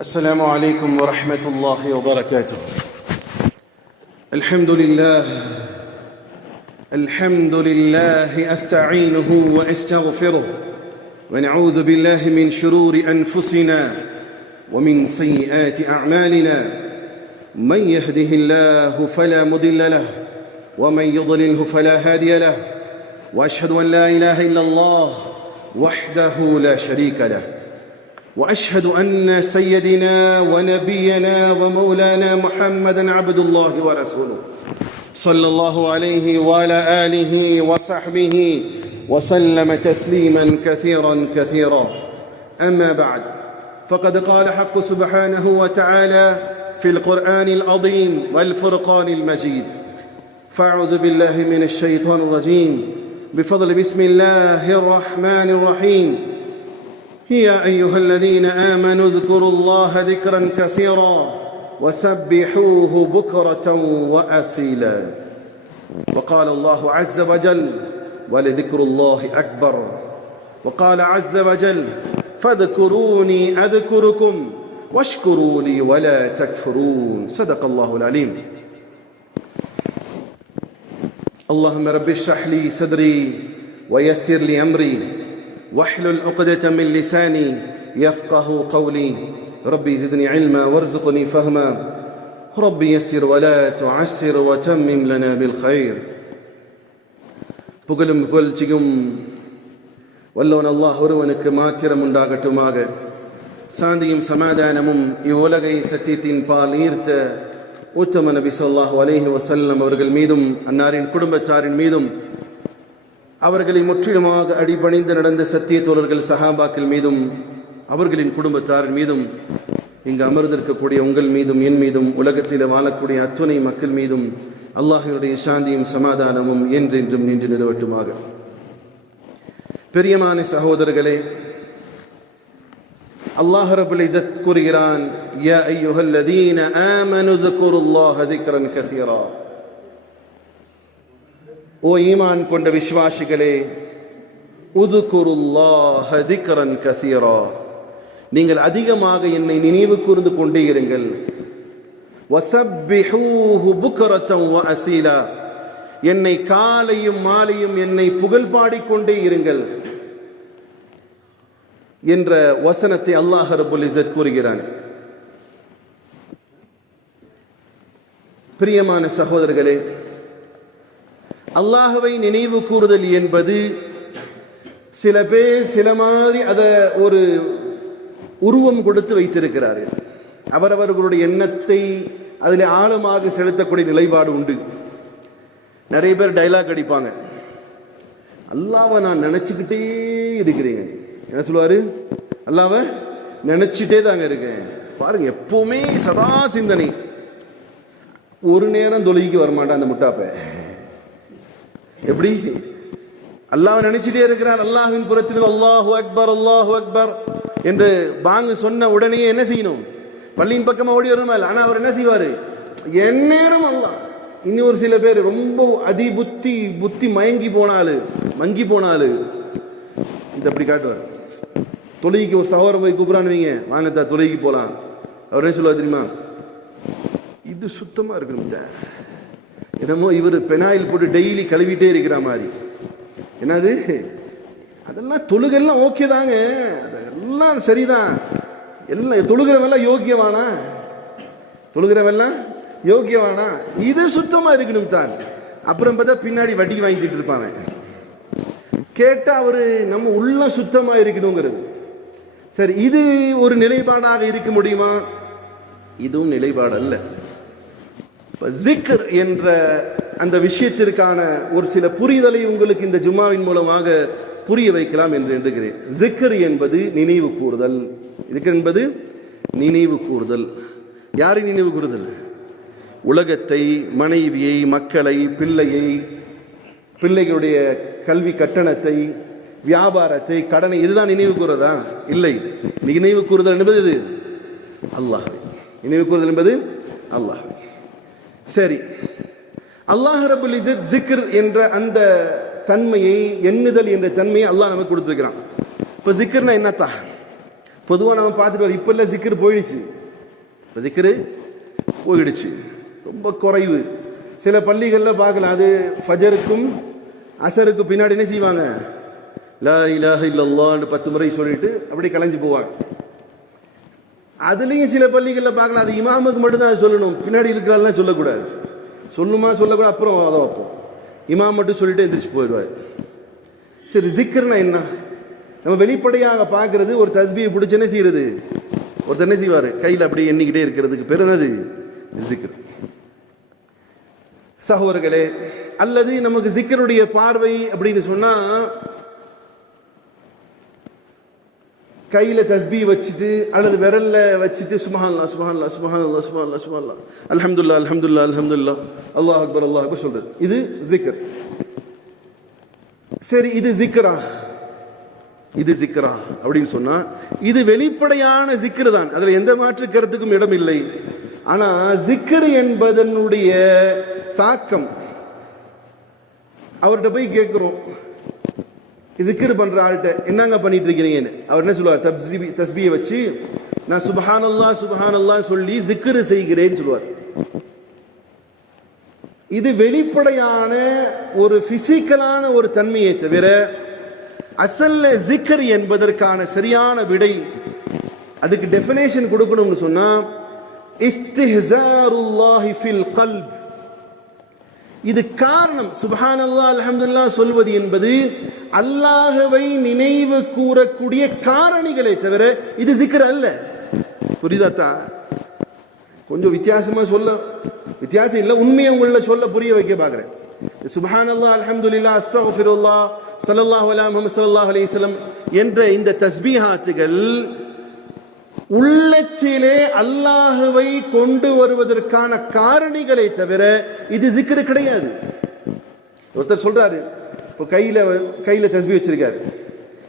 السلام عليكم ورحمة الله وبركاته. الحمد لله أستعينه وأستغفره ونعوذ بالله من شرور أنفسنا ومن سيئات أعمالنا. من يهده الله فلا مضل له ومن يضلله فلا هادي له، وأشهد أن لا إله إلا الله وحده لا شريك له، وأشهد أن سيدنا ونبينا ومولانا محمدًا عبد الله ورسوله صلى الله عليه وعلى آله وصحبه وسلم تسليمًا كثيرًا كثيرًا. أما بعد، فقد قال حق سبحانه وتعالى في القرآن العظيم والفرقان المجيد: فأعوذ بالله من الشيطان الرجيم، بفضل بسم الله الرحمن الرحيم: يا أيها الذين آمنوا اذكروا الله ذكرا كثيرا وسبحوه بكرة وأصيلا. وقال الله عز وجل: ولذكر الله أكبر. وقال عز وجل: فاذكروني أذكركم واشكروا لي ولا تكفرون. صدق الله العليم. اللهم رب اشرح لي صدري ويسر لي أمري واحلل عقدة من لساني يفقه قولي. ربي زدني علما وارزقني فهما. ربي يسر ولا تعسر وتمم لنا بالخير. புகழும் புகழ்ச்சியும் வல்லவன் அல்லாஹ் ஒருவனுக்கு மாத்திரம் உண்டாகட்டுமாக. சாந்தியும் சமாதானமும் இவ்வுலகை சத்தியத்தின் பால் ஈர்த்த உத்தம நபி ஸல்லல்லாஹு அலைஹி வஸல்லம் அவர்கள் மீதும் அன்னாரின் குடும்பத்தாரின் மீதும் அவர்களை முற்றிலுமாக அடிபணிந்து நடந்த சத்திய தோழர்கள் சஹாபாக்கள் மீதும் அவர்களின் குடும்பத்தாரின் மீதும் இங்கு அமர்ந்திருக்கக்கூடிய உங்கள் மீதும் என் மீதும் உலகத்தில் வாழக்கூடிய அத்துணை மக்கள் மீதும் அல்லாஹ்வுடைய சாந்தியும் சமாதானமும் என்றென்றும் நின்று நிலவட்டுமாக. பெரியமான சகோதரர்களே, அல்லாஹ் ரப்புல் இஸ்ஸத் கூறுகிறான்: யா அய்யுஹல்லதீன ஆமனு ذ்குருல்லாஹ ذிக்ரன் கஸீரா. ஓ ஈமான் கொண்ட விசுவாசிகளே, உதுகுருல்லாஹ ذிக்ரன் கஸீரா, நீங்கள் அதிகமாக என்னை நினைவு கூர்ந்து கொண்டே இருங்கள். வஸப்பிஹூஹு புக்ரத்தன் வஅஸீலா, என்னை காலையும் மாலையும் என்னை புகழ் பாடிக்கொண்டே இருங்கள் என்ற வசனத்தை அல்லாஹ் ரப்புல் இஸ்ஸத் கூறுகிறான். பிரியமான சகோதரர்களே, அல்லாஹ்வை நினைவு கூறுதல் என்பது சில பேர் சில மாதிரி அதை ஒரு உருவம் கொடுத்து வைத்திருக்கிறார்கள். அவரவர்களுடைய எண்ணத்தை அதில் ஆழமாக செலுத்தக்கூடிய நிலைப்பாடு உண்டு. நிறைய பேர் டைலாக் அடிப்பாங்க: அல்லாஹ்வை நான் நினைச்சுக்கிட்டே இருக்கிறேங்க. என்ன சொல்லுவாரு? அல்லாஹ்வை நினைச்சிட்டே தாங்க இருக்கேன். பாருங்க, எப்பவுமே சதா சிந்தனை. ஒரு நேரம் தொழுகைக்கு வரமாட்டான் அந்த முட்டாப்ப. எப்படி அல்லாஹ்வை நினைச்சிட்டே இருக்கிறார்? அல்லாஹ்வின் புறத்தில் அல்லாஹு அக்பர் அல்லாஹு அக்பர் என்று பாங்கு சொன்ன உடனே என்ன செய்யணும்? பள்ளியின் பக்கமா ஓடி வரணுமா? இல்லை. ஆனால் அவர் என்ன செய்வார்? எந்நேரம் அல்லாஹ். இன்னும் ஒரு சில பேர் ரொம்ப புத்தி மங்கி போனாலு இந்த அப்படி காட்டுவார். தொழுகைக்கு ஒரு சகோதரன் போய் கூப்பிடான்னு வைங்க, வாங்கத்தா தொழுகைக்கு போகலாம். அவர் என்ன சொல்லுவார் தெரியுமா? இது சுத்தமாக இருக்கணும், என்னமோ இவர் பெனாயில் போட்டு டெய்லி கழுவிட்டே இருக்கிற மாதிரி. என்னது? அதெல்லாம் தொழுகெல்லாம் ஓகே தாங்க, அதெல்லாம் சரிதான். எல்லாம் தொழுகிறவெல்லாம் யோகியவானா? இது சுத்தமா இருக்கணும் தான். அப்புறம் பார்த்தா பின்னாடி வட்டி வாங்கிட்டு இருப்பாங்க. கேட்டா அவரு நம்ம உள்ள சுத்தமா இருக்கணுங்கிறது. சரி, இது ஒரு நிலைப்பாடாக இருக்க முடியுமா? இதுவும் நிலைப்பாடு அல்ல. ஜிக்ர் என்ற அந்த விஷயத்திற்கான ஒரு சில புரிதலை உங்களுக்கு இந்த ஜும்மாவின் மூலமாக புரிய வைக்கலாம் என்று எண்ணுகிறேன். ஜிக்ர் என்பது நினைவு கூறுதல். ஜிக்ர் என்பது நினைவு கூறுதல். யாரை நினைவு கூறுதல்? உலகத்தை, மனைவியை, மக்களை, பிள்ளைகளுடைய கல்வி கட்டணத்தை, வியாபாரத்தை, கடனை, இதுதான் நினைவு கூறுறதா? இல்லை. நினைவு கூறுதல் என்பது இது அல்லாஹ். நினைவு கூறுதல் என்பது அல்லாஹ். சரி, அல்லாஹ் ரப்புல் இஸ்ஸத் ஜிக்ர் என்ற அந்த தன்மையை, எண்ணுதல் என்ற தன்மையை அல்லாஹ் நமக்கு கொடுத்துருக்கிறான். இப்போ ஜிக்ர்னா என்னத்தா? பொதுவாக நம்ம பார்த்துட்டு வரோம். இப்போ இல்லை, ஜிக்ரு போயிடுச்சு. இப்போ ஜிக்ரு போயிடுச்சு, ரொம்ப குறைவு. சில பள்ளிகளில் பார்க்கலாம், அது ஃபஜருக்கும் அசருக்கு பின்னாடி என்ன செய்வாங்க, லா இலாஹ இல்லல்லாஹ்னு 10 முறை சொல்லிட்டு அப்படி கலைஞ்சு போவாங்க. அதுலேயும் சில பள்ளிகளில் பார்க்கலாம், அது இமாமுக்கு மட்டும்தான் அது சொல்லணும், பின்னாடி இருக்கிறாலாம் சொல்லக்கூடாது. சொல்லுமா சொல்லக்கூடாது, அப்புறம் அதை வைப்போம். இமாம் மட்டும் சொல்லிட்டு எந்திரிச்சு போயிடுவார். சரி, ஜிக்ர்னா என்ன? நம்ம வெளிப்படையாக பார்க்கறது, ஒரு தஸ்பீயை பிடிச்சி என்ன செய்யறது, ஒருத்தர் என்ன செய்வார், கையில் அப்படியே எண்ணிக்கிட்டே இருக்கிறதுக்கு பேர் என்னது, ஜிக்ர். சகோதரர்களே, அல்லது நமக்கு ஜிக்ருடைய பார்வை அப்படின்னு சொன்னா, கையில தஸ்பீ வச்சுட்டு அல்லது விரல்ல வச்சுட்டு சுப்ஹானல்லாஹ் சுப்ஹானல்லாஹ் சுப்ஹானல்லாஹ் சுப்ஹானல்லாஹ் சுப்ஹானல்லாஹ் அல்ஹம்துலில்லாஹ் அல்ஹம்துலில்லாஹ் அல்ஹம்துலில்லாஹ் அல்லாஹ் அக்பர் அல்லாஹ் அக்பர் சொல்றது, இது ஜிக்ர். சரி, இது ஜிக்ரா, இது ஜிக்ரா அப்படின்னு சொன்னா, இது வெளிப்படையான ஜிக்ர் தான், அதுல எந்த மாற்று கருத்துக்கும் இடம் இல்லை. ஆனா ஜிக்ர் என்பதனுடைய தாக்கம், அவர்கிட்ட போய் கேட்கிறோம், ஜிக்ர் பண்ற ஆள்கிட்ட என்னங்க பண்ணிட்டு இருக்கிறீங்கன்னு, அவர் என்ன சொல்லுவார், தஸ்பீயை வச்சு நான் சுப்ஹானல்லாஹ் சுப்ஹானல்லாஹ் சொல்லி ஜிக்ர் செய்கிறேன்னு சொல்லுவார். இது வெளிப்படையான ஒரு பிசிக்கலான ஒரு தன்மையை தவிர, அசல்ல ஜிக்ர் என்பதற்கான சரியான விடை, அதுக்கு டெஃபினேஷன் கொடுக்கணும்னு சொன்னா, இஸ்திஹ்ஸாருல்லாஹி ஃபில் கல்ப். இது காரணம், சுப்ஹானல்லாஹ் அல்ஹம்துலில்லாஹ் சொல்வது என்பது அல்லாஹ்வை நினைவு கூறக்கூடிய காரணிகளை தவிர இது ஜிக்ர் அல்ல. புரியுதாத்தா? கொஞ்சம் வித்தியாசமா சொல்ல, வித்தியாசம் இல்லை, உண்மையை உங்கள சொல்ல புரிய வைக்க பார்க்கிறேன். சுப்ஹானல்லாஹ் அல்ஹம்துலில்லாஹ் அஸ்தக்ஃபிருல்லாஹ் ஸல்லல்லாஹு அலைஹி முஹம்மது ஸல்லல்லாஹு அலைஹி வஸல்லம் என்ற இந்த தஸ்பீஹாத்துகள் உள்ளத்திலே அல்லாஹ்வை கொண்டு வருவதற்கான காரணிகளை தவிர இது ஜிக்ர் கிடையாது. ஒருத்தர் சொல்றாரு, இப்போ கையில தஸ்பீஹ் வச்சிருக்காரு.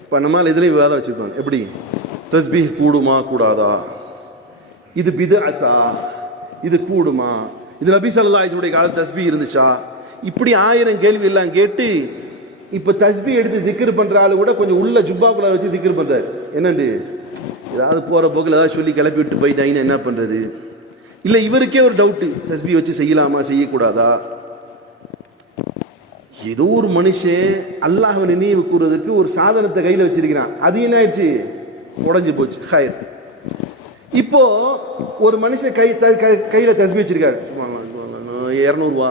இப்போ நம்மால் இதுலேயும் விவாதம் வச்சிருப்பாங்க, எப்படி தஸ்பீஹ் கூடுமா கூடாதா, இது பித்அத்தா, இது கூடுமா, இது நபி ஸல்லல்லாஹு அலைஹி வஸல்லம் காலத்து தஸ்பீஹ் இருந்துச்சா, இப்படி 1000 கேள்வி எல்லாம் கேட்டு இப்போ தஸ்பீஹ் எடுத்து ஜிக்ர் பண்ற ஆளு கூட கொஞ்சம் உள்ள ஜுப்பாக்குள்ள வச்சு ஜிக்ர் பண்றாரு. என்னண்டு, ஏதாவது போற போக்கில் ஏதாவது சொல்லி கிளப்பி விட்டு போயிட்டாங்கன்னா என்ன பண்றது? இல்லை, இவருக்கே ஒரு டவுட்டு, தஸ்பீஹ் வச்சு செய்யலாமா செய்யக்கூடாதா. ஏதோ ஒரு மனுஷன் அல்லாஹ்வை நினைவு கூறதுக்கு ஒரு சாதனத்தை கையில் வச்சிருக்கிறான், அது என்ன ஆயிடுச்சு, உடஞ்சி போச்சு. ஹைர். இப்போ ஒரு மனுஷன் கையில தஸ்பீஹ் வச்சிருக்காரு, 200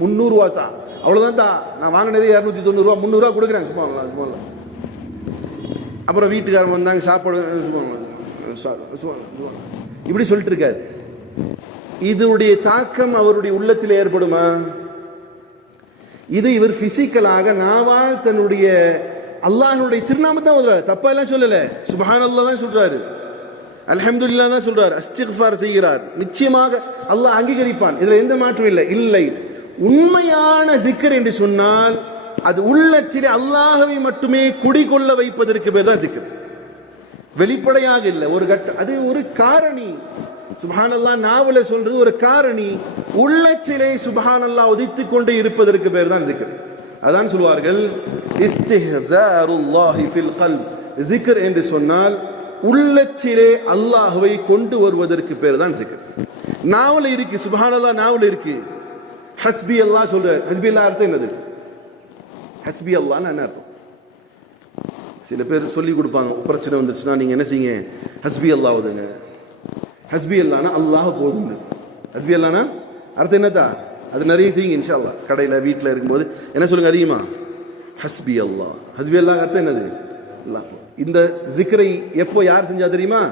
300 தான், அவ்வளவுதான் தான், நான் வாங்கினதே 290 300 கொடுக்குறேன், சும்மா. அப்புறம் வீட்டுக்காரன் வந்தாங்க, சாப்பாடு இப்படி சொல்லிட்டு இருக்காரு. இதனுடைய தாக்கம் அவருடைய உள்ளத்தில் ஏற்படுமா? இது இவர் பிசிக்கலாக நாவால் தன்னுடைய அல்லாஹ்வுடைய திருநாமத்தை ஓதுறாரு, தப்பா எல்லாம் சொல்லல, சுப்ஹானல்லாஹ் தான் சொல்றாரு, அல்ஹம்துலில்லாஹ் தான் சொல்றாரு, இஸ்திக்ஃபார் செய்கிறார். நிச்சயமாக அல்லாஹ் அங்கீகரிப்பான், இதுல எந்த மாற்றம் இல்லை. உண்மையான ஜிக்ர் என்று சொன்னால் அது உள்ளத்திலே அல்லாஹ்வை மட்டுமே குடிகொள்ள வைப்பதற்கு பேர் தான் ஜிக்ர். வெளிப்படையாக இல்லை, ஒரு அது ஒரு காரணி. சுப்ஹானல்லாஹ் நாவல சொல்றது ஒரு காரணி, உள்ளத்திலே சுப்ஹானல்லாஹ் உதித்துக் கொண்டே இருப்பதற்கு பேர் தான் ஜிக்ர். அதான் சொல்வார்கள், இஸ்திஹ்ஸாருல்லாஹி ஃபில் கல்ப். ஜிக்ர் என்று சொன்னால் உள்ளத்திலே அல்லாஹ்வை கொண்டு வருவதற்கு பேர் தான் ஜிக்ர். நாவல இருக்கு, சுப்ஹானல்லாஹ் நாவல இருக்கு, ஹஸ்பி அல்லாஹ் சொல்றார். ஹஸ்பி அல்லாஹ் அர்த்தம் என்னது? ஹஸ்பி அல்லாஹ்னா என்ன அர்த்தம்? சில பேர் சொல்லி கொடுப்பாங்க, பிரச்சனை வந்துருச்சுன்னா நீங்க என்ன செய்யுங்க, ஹஸ்பி அல்லாஹ் ஓதுங்க. ஹஸ்பி அல்லாஹ்னா அல்லாஹ் போதும். ஹஸ்பி அல்லாஹ்னா அர்த்தம் என்னதா? அது நிறைய செய்யுங்க இன்ஷா அல்லாஹ். கடையில் வீட்டில் இருக்கும்போது என்ன சொல்லுங்க அதிகமா, ஹஸ்பி அல்லாஹ். ஹஸ்பி அல்லாஹ் அர்த்தம் என்னது? அல்லாஹ். இந்த ஜிக்ரை எப்போ யார் செஞ்சா தெரியுமா?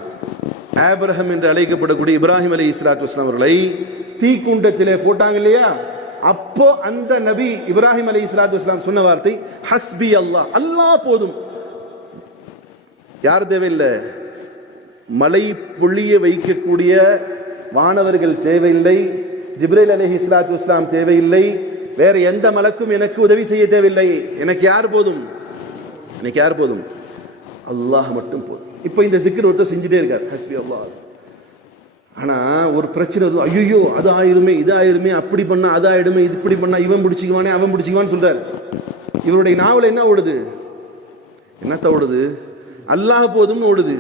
ஆபிரஹாம் என்று அழைக்கப்படக்கூடிய இப்ராஹிம் அலைஹிஸ்ஸலாத்து வஸ்ஸலாம் அவர்களை தீக்குண்டத்திலே போட்டாங்க இல்லையா, அப்போ அந்த நபி இப்ராஹிம் அலைஹிஸ்ஸலாத்து வஸ்ஸலாம் சொன்ன வார்த்தை ஹஸ்பி அல்லாஹ், அல்லாஹ் போதும். யார் தேவையில்லை, மலை பொழிய வைக்கக்கூடிய வானவர்கள் தேவையில்லை, ஜிப்ரீல் அலைஹிஸ்ஸலாத்து வஸ்ஸலாம் தேவையில்லை, வேற எந்த மலக்கும் எனக்கு உதவி செய்ய தேவையில்லை. எனக்கு யார் போதும்? எனக்கு யார் போதும்? அல்லாஹ் மட்டும் போதும். இப்போ இந்த ஜிக்ர் ஒருத்தர் செஞ்சுட்டே இருக்கார், ஹஸ்பி அல்லாஹ். ஆனா ஒரு பிரச்சனை, ஐயோ அது ஆயிருமே இது ஆயிருமே, அப்படி பண்ணா அது ஆயிடுமே, இது இப்படி பண்ணா இவன் பிடிச்சிக்குவானே அவன் பிடிச்சிக்குவான்னு சொல்றாரு. இவருடைய நாவல் என்ன ஓடுது? என்னத்த ஓடுது? அல்லாஹ் போதும்னு ஓடுது.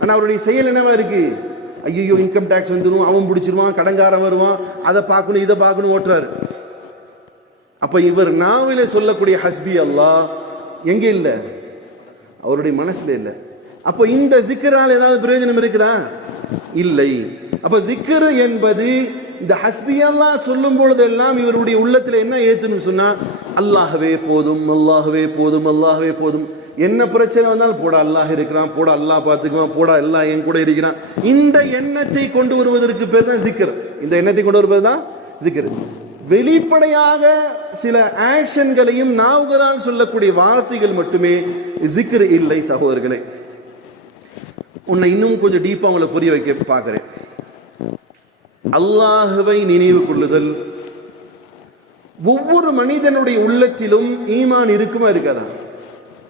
ஆனா அவருடைய செயல் என்னவா இருக்கு? ஐயோ இன்கம் டாக்ஸ் வந்துடும், அவன் பிடிச்சிருவான், கடங்காரன் வருவான், அதை பார்க்கணும் இதை பார்க்கணும் ஓட்டுறாரு. அப்ப இவர் நாவில சொல்லக்கூடிய ஹஸ்பி அல்லாஹ் எங்க இல்ல? அவருடைய மனசுல இல்ல. அப்ப இந்த ஜிக்கரால் ஏதாவது பிரயோஜனம் இருக்குதா? இல்லை. அப்ப ஜிக்கர் என்பது இந்த ஹஸ்பி அல்லாஹ் சொல்லும் பொழுதெல்லாம் இவருடைய உள்ளத்துல என்ன ஏத்துன்னு சொன்னா, அல்லாஹ்வே போதும், அல்லாஹ்வே போதும், அல்லாஹ்வே போதும். என்ன பிரச்சனை வந்தாலும் போடா அல்லாஹ் இருக்கிறான், போடா அல்லாஹ் பார்த்துக்குவான், போடா அல்லாஹ் என் கூட இருக்கிறான். இந்த எண்ணத்தை கொண்டு வருவதற்கு பேர் தான் ஜிக்கர். இந்த எண்ணத்தை கொண்டு வருவது தான் ஜிக்கர். வெளிப்படையாக சில ஆக்ஷன்களையும் நாவுகளால் சொல்லக்கூடிய வார்த்தைகள் மட்டுமே ஜிக்ர் இல்லை சகோதரர்களே. உன்னை இன்னும் கொஞ்சம் டீப்பா உங்களை புரிய வைக்க பார்க்கிறேன். அல்லாஹ்வை நினைவு கொள்ளுதல் ஒவ்வொரு மனிதனுடைய உள்ளத்திலும் ஈமான் இருக்குமா இருக்காதா?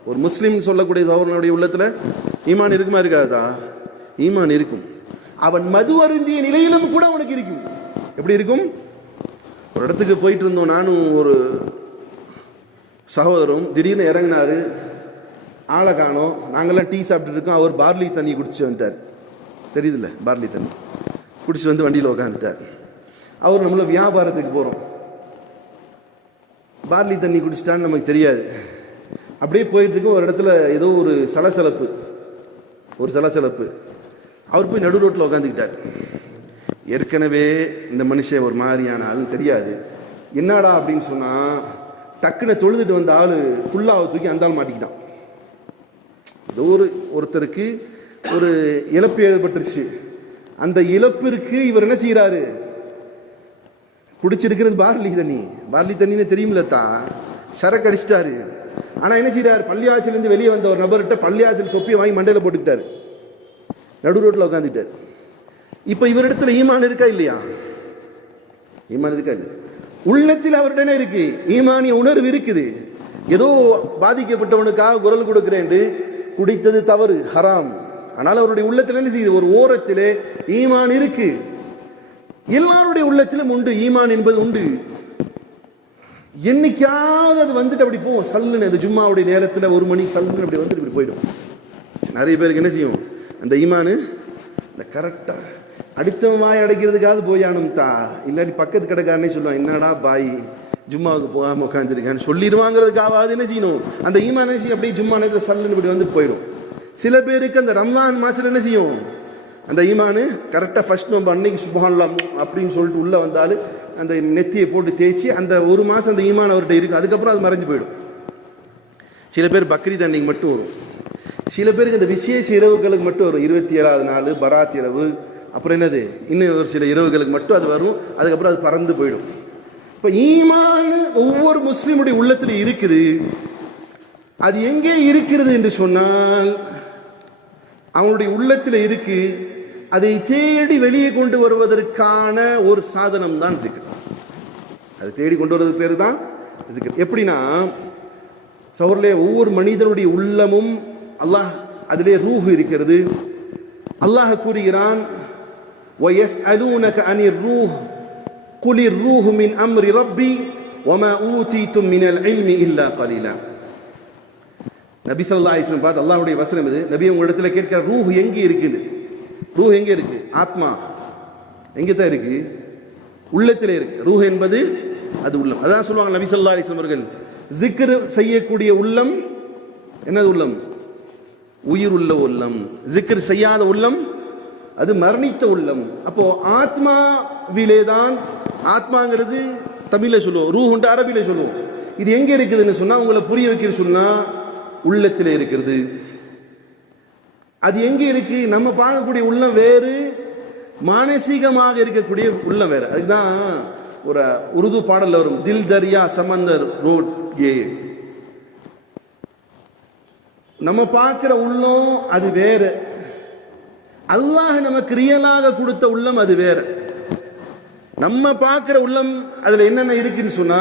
ஒரு முஸ்லிம் சொல்லக்கூடிய சகோதரனுடைய உள்ளத்துல ஈமான் இருக்குமா இருக்காதா? ஈமான் இருக்கும். அவன் மது அருந்திய நிலையிலும் கூட அவனுக்கு இருக்கும். எப்படி இருக்கும்? ஒரு இடத்துக்கு போயிட்டு இருந்தோம், நானும் ஒரு சகோதரரும். திடீர்னு இறங்கினாரு, ஆளை காணோம். நாங்கள்லாம் டீ சாப்பிட்டு இருக்கோம். அவர் பார்லி தண்ணி குடிச்சு வந்துட்டார். தெரியுதுல்ல, பார்லி தண்ணி குடிச்சு வந்து வண்டியில் உட்காந்துட்டார். அவர் நம்மள வியாபாரத்துக்கு போகிறோம், பார்லி தண்ணி குடிச்சிட்டான்னு நமக்கு தெரியாது. அப்படியே போயிட்டு இருக்கோம். ஒரு இடத்துல ஏதோ ஒரு சலசலப்பு. அவர் போய் நடு ரோட்டில் உட்காந்துக்கிட்டார். ஏற்கனவே இந்த மனுஷன் ஒரு மாதிரியான ஆள் தெரியாது. என்னடா அப்படின்னு சொன்னா, டக்குன்னு தொழுதுட்டு வந்த ஆளு ஃபுல்லாக தூக்கி அந்த ஆள் மாட்டிக்கிட்டான். ஏதோ ஒருத்தருக்கு ஒரு இழப்பு ஏற்பட்டுருச்சு. அந்த இழப்பிற்கு இவர் என்ன செய்யறாரு? குடிச்சிருக்கிறது பார்லி தண்ணின்னு தெரியுமில்லத்தா, சரக்கு அடிச்சிட்டாரு. ஆனா என்ன செய்யறாரு? பள்ளியாசிலிருந்து வெளியே வந்த ஒரு நபர்கிட்ட பள்ளியாசில் தொப்பியை வாங்கி மண்டையில போட்டுக்கிட்டாரு, நடு ரோட்டில் உட்காந்துட்டாரு. இப்ப இவரிடத்துல ஈமான் இருக்கா இல்லையா? ஈமான் இருக்கா இல்லையா? உள்ளத்தில் அவருடனே இருக்கு, ஈமானிய உணர்வு இருக்குது. ஏதோ பாதிக்கப்பட்டவனுக்காக குரல் கொடுக்கிறேன், குடித்தது தவறு, ஹராம். ஆனால் அவருடைய உள்ளத்தில் என்ன செய்யுது? ஒரு ஓரத்திலே ஈமான் இருக்கு. எல்லாருடைய உள்ளத்திலும் உண்டு, ஈமான் என்பது உண்டு. என்னைக்காவது அது வந்துட்டு அப்படி போகும் சல்லுன்னு. அது ஜும்மாவுடைய நேரத்தில் 1 மணி சல்லுன்னு அப்படி வந்துட்டு இப்படி போயிடும். நிறைய பேருக்கு என்ன செய்யும்? அந்த ஈமானு இந்த கரெக்டா அடுத்தவன் வாய் அடைக்கிறதுக்காவது போயானும் தா, இல்லாட்டி பக்கத்து கடைக்காரனே சொல்லுவான், என்னடா பாய் ஜும்மாவுக்கு போகாம உட்காந்துருக்கான்னு சொல்லிடுவாங்கிறதுக்காவது என்ன செய்யணும்? அந்த ஈமான் என்ன செய்யும்? அப்படியே ஜும்மா நேரத்தில் சல்லுன்னு இப்படி வந்து போயிடும். சில பேருக்கு அந்த ரம்ஜான் மாசத்துல என்ன செய்யும்? அந்த ஈமானு கரெக்டாக ஃபர்ஸ்ட் நோம்பு அன்னைக்கு சுப்ஹானல்லாஹ் அப்படின்னு சொல்லிட்டு உள்ள வந்தாலும் அந்த நெத்தியை போட்டு தேய்ச்சி அந்த 1 மாசம் அந்த ஈமான் அவர்கிட்ட இருக்கு. அதுக்கப்புறம் அது மறைஞ்சு போயிடும். சில பேர் பக்ரீத் அன்னைக்கு மட்டும் வரும். சில பேருக்கு இந்த விசேஷ இரவுகளுக்கு மட்டும் வரும். 27வது நாள் பராத் இரவு, அப்புறம் என்னது இன்னும் ஒரு சில இரவுகளுக்கு மட்டும் அது வரும். அதுக்கப்புறம் அது பறந்து போயிடும். இப்போ ஈமான் ஒவ்வொரு முஸ்லீமுடைய உள்ளத்தில் இருக்குது. அது எங்கே இருக்கிறது என்று சொன்னால் அவனுடைய உள்ளத்தில் இருக்கு. அதை தேடி வெளியே கொண்டு வருவதற்கான ஒரு சாதனம் தான் ஜிக்ர். அதை தேடி கொண்டு வருவதற்கு பேரு தான் ஜிக்ர். எப்படின்னா சௌர்லே ஒவ்வொரு மனிதனுடைய உள்ளமும் அல்லாஹ் அதிலே ரூஹ் இருக்கிறது. அல்லாஹ் கூறுகிறான், وَيَسْأَلُونَكَ عَنِ الرُّوحِ قُلِ الرُّوحُ مِنْ أَمْرِ رَبِّي وَمَا أُوتِيتُم مِنَ الْعِلْمِ إِلَّا قَلِيلًا. நபி ஸல்லல்லாஹு அலைஹி வஸல்லம் பார்த்து அல்லாஹ்வுடைய வசனம் இது. நபி உங்களிடத்துல கேட்கிற ரூஹ் எங்கே இருக்குது? ரூஹ் எங்கே இருக்கு? ஆத்மா எங்கே தான் இருக்கு? உள்ளத்திலே இருக்கு. ரூஹ் என்பது அது உள்ளம். அதான் சொல்லுவாங்க நபி ஸல்லல்லாஹு அலைஹி வஸல்லம் அவர்கள், ஜிக்ர் செய்யக்கூடிய உள்ளம் என்னது? உள்ளம் உயிர் உள்ள உள்ளம். ஜிக்ர் செய்யாத உள்ளம் அது மரணித்த உள்ளம். அப்போ ஆத்மாவிலே தான், ஆத்மாங்கிறது தமிழ்ல சொல்லுவோம், ரூஹுண்டு அரபியில சொல்லுவோம். இது எங்க இருக்குதுன்னு சொன்னா உங்களை புரிய வைக்கிற சொன்னா உள்ளத்திலே இருக்கிறது. அது எங்கே இருக்கு? நம்ம பார்க்கக்கூடிய உள்ளம் வேறு, மானசீகமாக இருக்கக்கூடிய உள்ளம் வேற. அதுதான் ஒரு உருது பாடல்ல வரும், தில் தரியா சமந்தர் ரோட் ஏ. நம்ம பார்க்கிற உள்ளம் அது வேற, அல்லாஹ் நமக்கு ரியலாக கொடுத்த உள்ளம் அது வேற. நம்ம பார்க்கிற உள்ளம் அதுல என்னென்ன இருக்குன்னு சொன்னா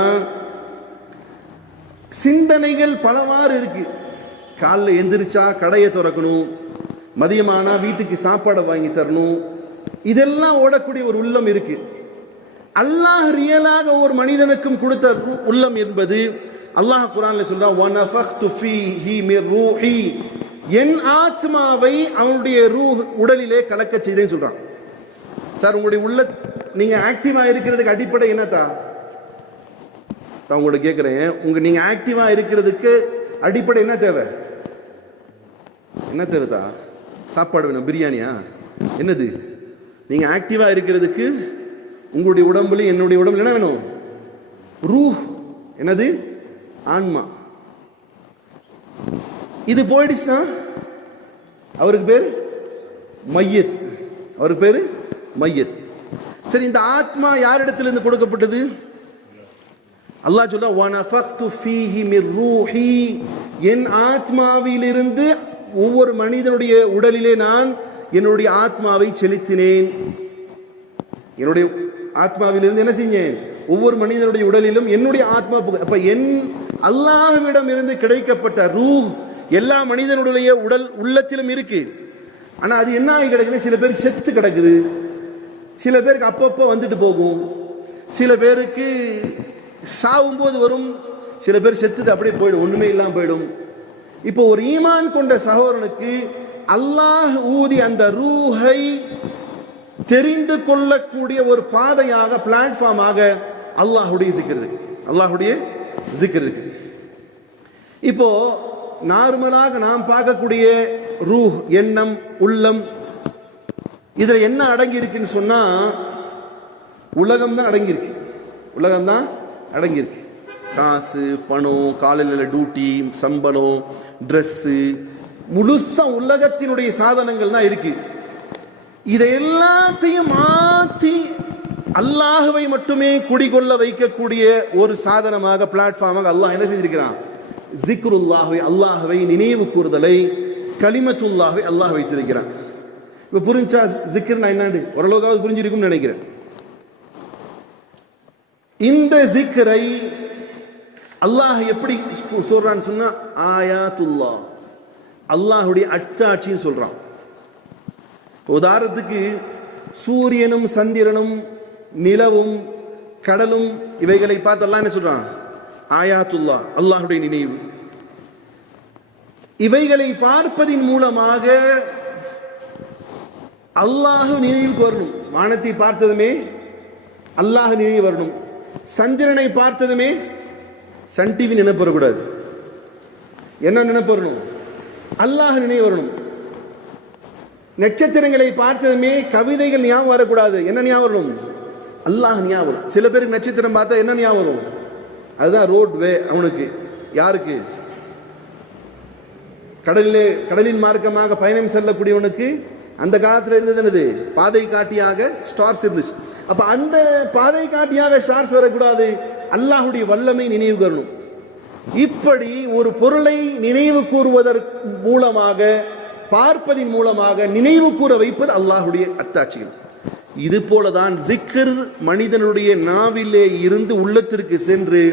சிந்தனைகள் பலவாறு இருக்கு. காலைல எந்திரிச்சா கடையை திறக்கணும், மதியமானா வீட்டுக்கு சாப்பாடை வாங்கி தரணும், இதெல்லாம் ஓடக்கூடிய ஒரு உள்ளம் இருக்கு. அல்லாஹ் ரியலாக ஒவ்வொரு மனிதனுக்கும் கொடுத்த உள்ளம் என்பது அல்லாஹ் குர்ஆன்ல சொல்றான், வனஃபக்து ஃபீஹி மிர் ரூஹி, என் ஆத்மாவை அவனுடைய ரூஹ் உடலிலே கலக்க செய்தேன்னு சொல்றான். சார் உங்களுடைய உள்ள நீங்க ஆக்டிவா இருக்கிறதுக்கு அடிப்படை என்னத்தா? உங்கள்ட்ட கேட்கிறேன், நீங்க ஆக்டிவா இருக்கிறதுக்கு அடிப்படை என்ன தேவை? என்ன தேவைதா? சாப்பாடு வேணும், பிரியாணியா, என்னது? நீங்க ஆக்டிவா இருக்கிறதுக்கு உங்களுடைய உடம்புல என்னுடைய உடம்புல என்ன வேணும்? ரூஹ், என்னது? ஆன்மா. இது போயிடுச்சுன்னா அவருக்கு பேர் மையத். அவருக்கு பேரு மையத். சரி, இந்த ஆத்மா யாரிடத்திலிருந்து கொடுக்கப்பட்டது? அல்லாஹ் சொல்ல, வனஃபக்து ஃபீஹி மிர் ரூஹி, என் ஆத்மாவிலிருந்து ஒவ்வொரு மனிதனுடைய உடலிலே நான் என்னுடைய ஆத்மாவை செலுத்தினேன். என்னுடைய ஆத்மாவிலிருந்து என்ன செஞ்சேன்? ஒவ்வொரு மனிதனுடைய உடலிலும் என்னுடைய ஆத்மா. அப்ப என் அல்லாஹ்விடம் இருந்து கிடைக்கப்பட்ட ரூஹ் எல்லா மனிதனுடைய உடல் உள்ளத்திலும் இருக்கு. ஆனா அது என்ன ஆகி கிடக்குது? சில பேருக்கு செத்து கிடக்குது, சில பேருக்கு அப்பப்போ வந்துட்டு போகும், சில பேருக்கு சாவும் போது வரும், சில பேர் செத்துது அப்படியே போயிடும், ஒண்ணுமே இல்லாம போயிடும். இப்போ ஒரு ஈமான் கொண்ட சகோதரனுக்கு அல்லாஹ் ஊதி அந்த ரூஹை தெரிந்து கொள்ளக்கூடிய ஒரு பாதையாக, பிளாட்ஃபார்மாக அல்லாஹுடைய ஜிக்ர் இருக்கு. அல்லாஹுடைய ஜிக்ர் இருக்கு. இப்போ நார்மலாக நாம் பார்க்கக்கூடிய ரூஹ், எண்ணம், உள்ளம், இதுல என்ன அடங்கி இருக்குன்னு சொன்னா உலகம் தான் அடங்கியிருக்கு. உலகம் தான் அடங்கியிருக்கு. காசு, பணம், காலையில் டியூட்டி, சம்பளம், ட்ரெஸ்ஸு, முழுசா உலகத்தினுடைய சாதனங்கள் தான் இருக்கு. இதை எல்லாத்தையும் மாற்றி அல்லாஹுவை மட்டுமே குடிகொள்ள வைக்கக்கூடிய ஒரு சாதனமாக, பிளாட்ஃபார்மாக அல்லாஹ் என்ன செஞ்சிருக்கிறான்? ஜிக்ருல்லாஹ்வை, அல்லாஹுவை நினைவு கூறுதலை, கலிமத்துல்லாஹ்வை அல்லாஹ் வைத்திருக்கிறான். இப்ப புரிஞ்சா ஜிக்ர்னா என்னன்னு ஓரளவுக்காவது புரிஞ்சிருக்கும்னு நினைக்கிறேன். இந்த ஜிக்ரை அல்லாஹ் எப்படி சொல்றான்னு சொன்னா, ஆயாத்துல்லாஹ், அல்லாஹுடைய அச்சாட்சின்னு சொல்றான். உதாரணத்துக்கு சூரியனும் சந்திரனும் நிலவும் கடலும் இவைகளை பார்த்து அல்லாஹ் என்ன சொல்றான்? ஆயாத்துல்லாஹ், அல்லாஹுடைய நினைவு. இவைகளை பார்ப்பதின் மூலமாக அல்லாஹ் நினைவுக்கு வரணும். வானத்தை பார்த்ததுமே அல்லாஹ் நினைவு வரணும். சந்திரனை பார்த்ததுமே சன் டிவி நினைப்பு வரக்கூடாது. என்ன நினைப்பு வரணும்? அல்லாஹ் நினைவு வரணும். நட்சத்திரங்களை பார்த்ததுமே கவிதைகள் ஞாபகம் வரக்கூடாது. என்ன ஞாபகம் வரணும்? அல்லாஹ் ஞாபகம் வரும். சில பேருக்கு நட்சத்திரம் பார்த்தா என்ன ஞாபகம் வரும்? அதுதான் ரோட் வே. அவனுக்கு யாருக்கு? கடலின் மார்க்கமாக பயணம் செல்லக்கூடியவனுக்கு அந்த காலத்தில் இருந்தது என்னது? பாதை காட்டியாக ஸ்டார்ஸ் இருந்துச்சு. அப்ப அந்த பாதை காட்டியாக ஸ்டார்ஸ் வரக்கூடாது. அல்லாஹுடைய வல்லமை நினைவு வரணும். இப்படி ஒரு பொருளை நினைவு கூறுவதற்கு மூலமாக, பார்ப்பதின் மூலமாக நினைவு கூற வைப்பது அல்லாஹுடைய அத்தாட்சிகள். இது போலதான் ஜிக்ர் மனிதனுடைய நாவிலே இருந்து உள்ளத்திற்கு சென்று